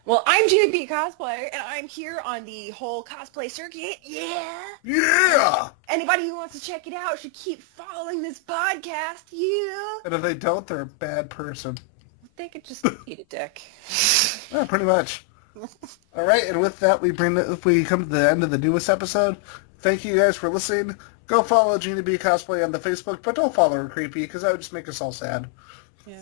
Well, I'm Gina B Cosplay, and I'm here on the whole cosplay circuit. Yeah. Yeah. Anybody who wants to check it out should keep following this podcast. Yeah. And if they don't, they're a bad person. They could just eat a dick. Yeah, pretty much. All right, and with that, we come to the end of the newest episode. Thank you guys for listening. Go follow Gina B Cosplay on the Facebook, but don't follow her creepy, because that would just make us all sad. Yeah.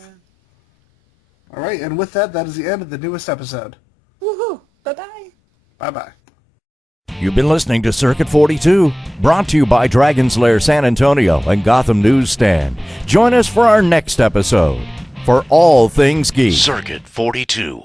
All right, and with that, that is the end of the newest episode. Woohoo! Bye-bye. Bye-bye. You've been listening to Circuit 42, brought to you by Dragon's Lair San Antonio and Gotham Newsstand. Join us for our next episode. For all things geek. Circuit 42.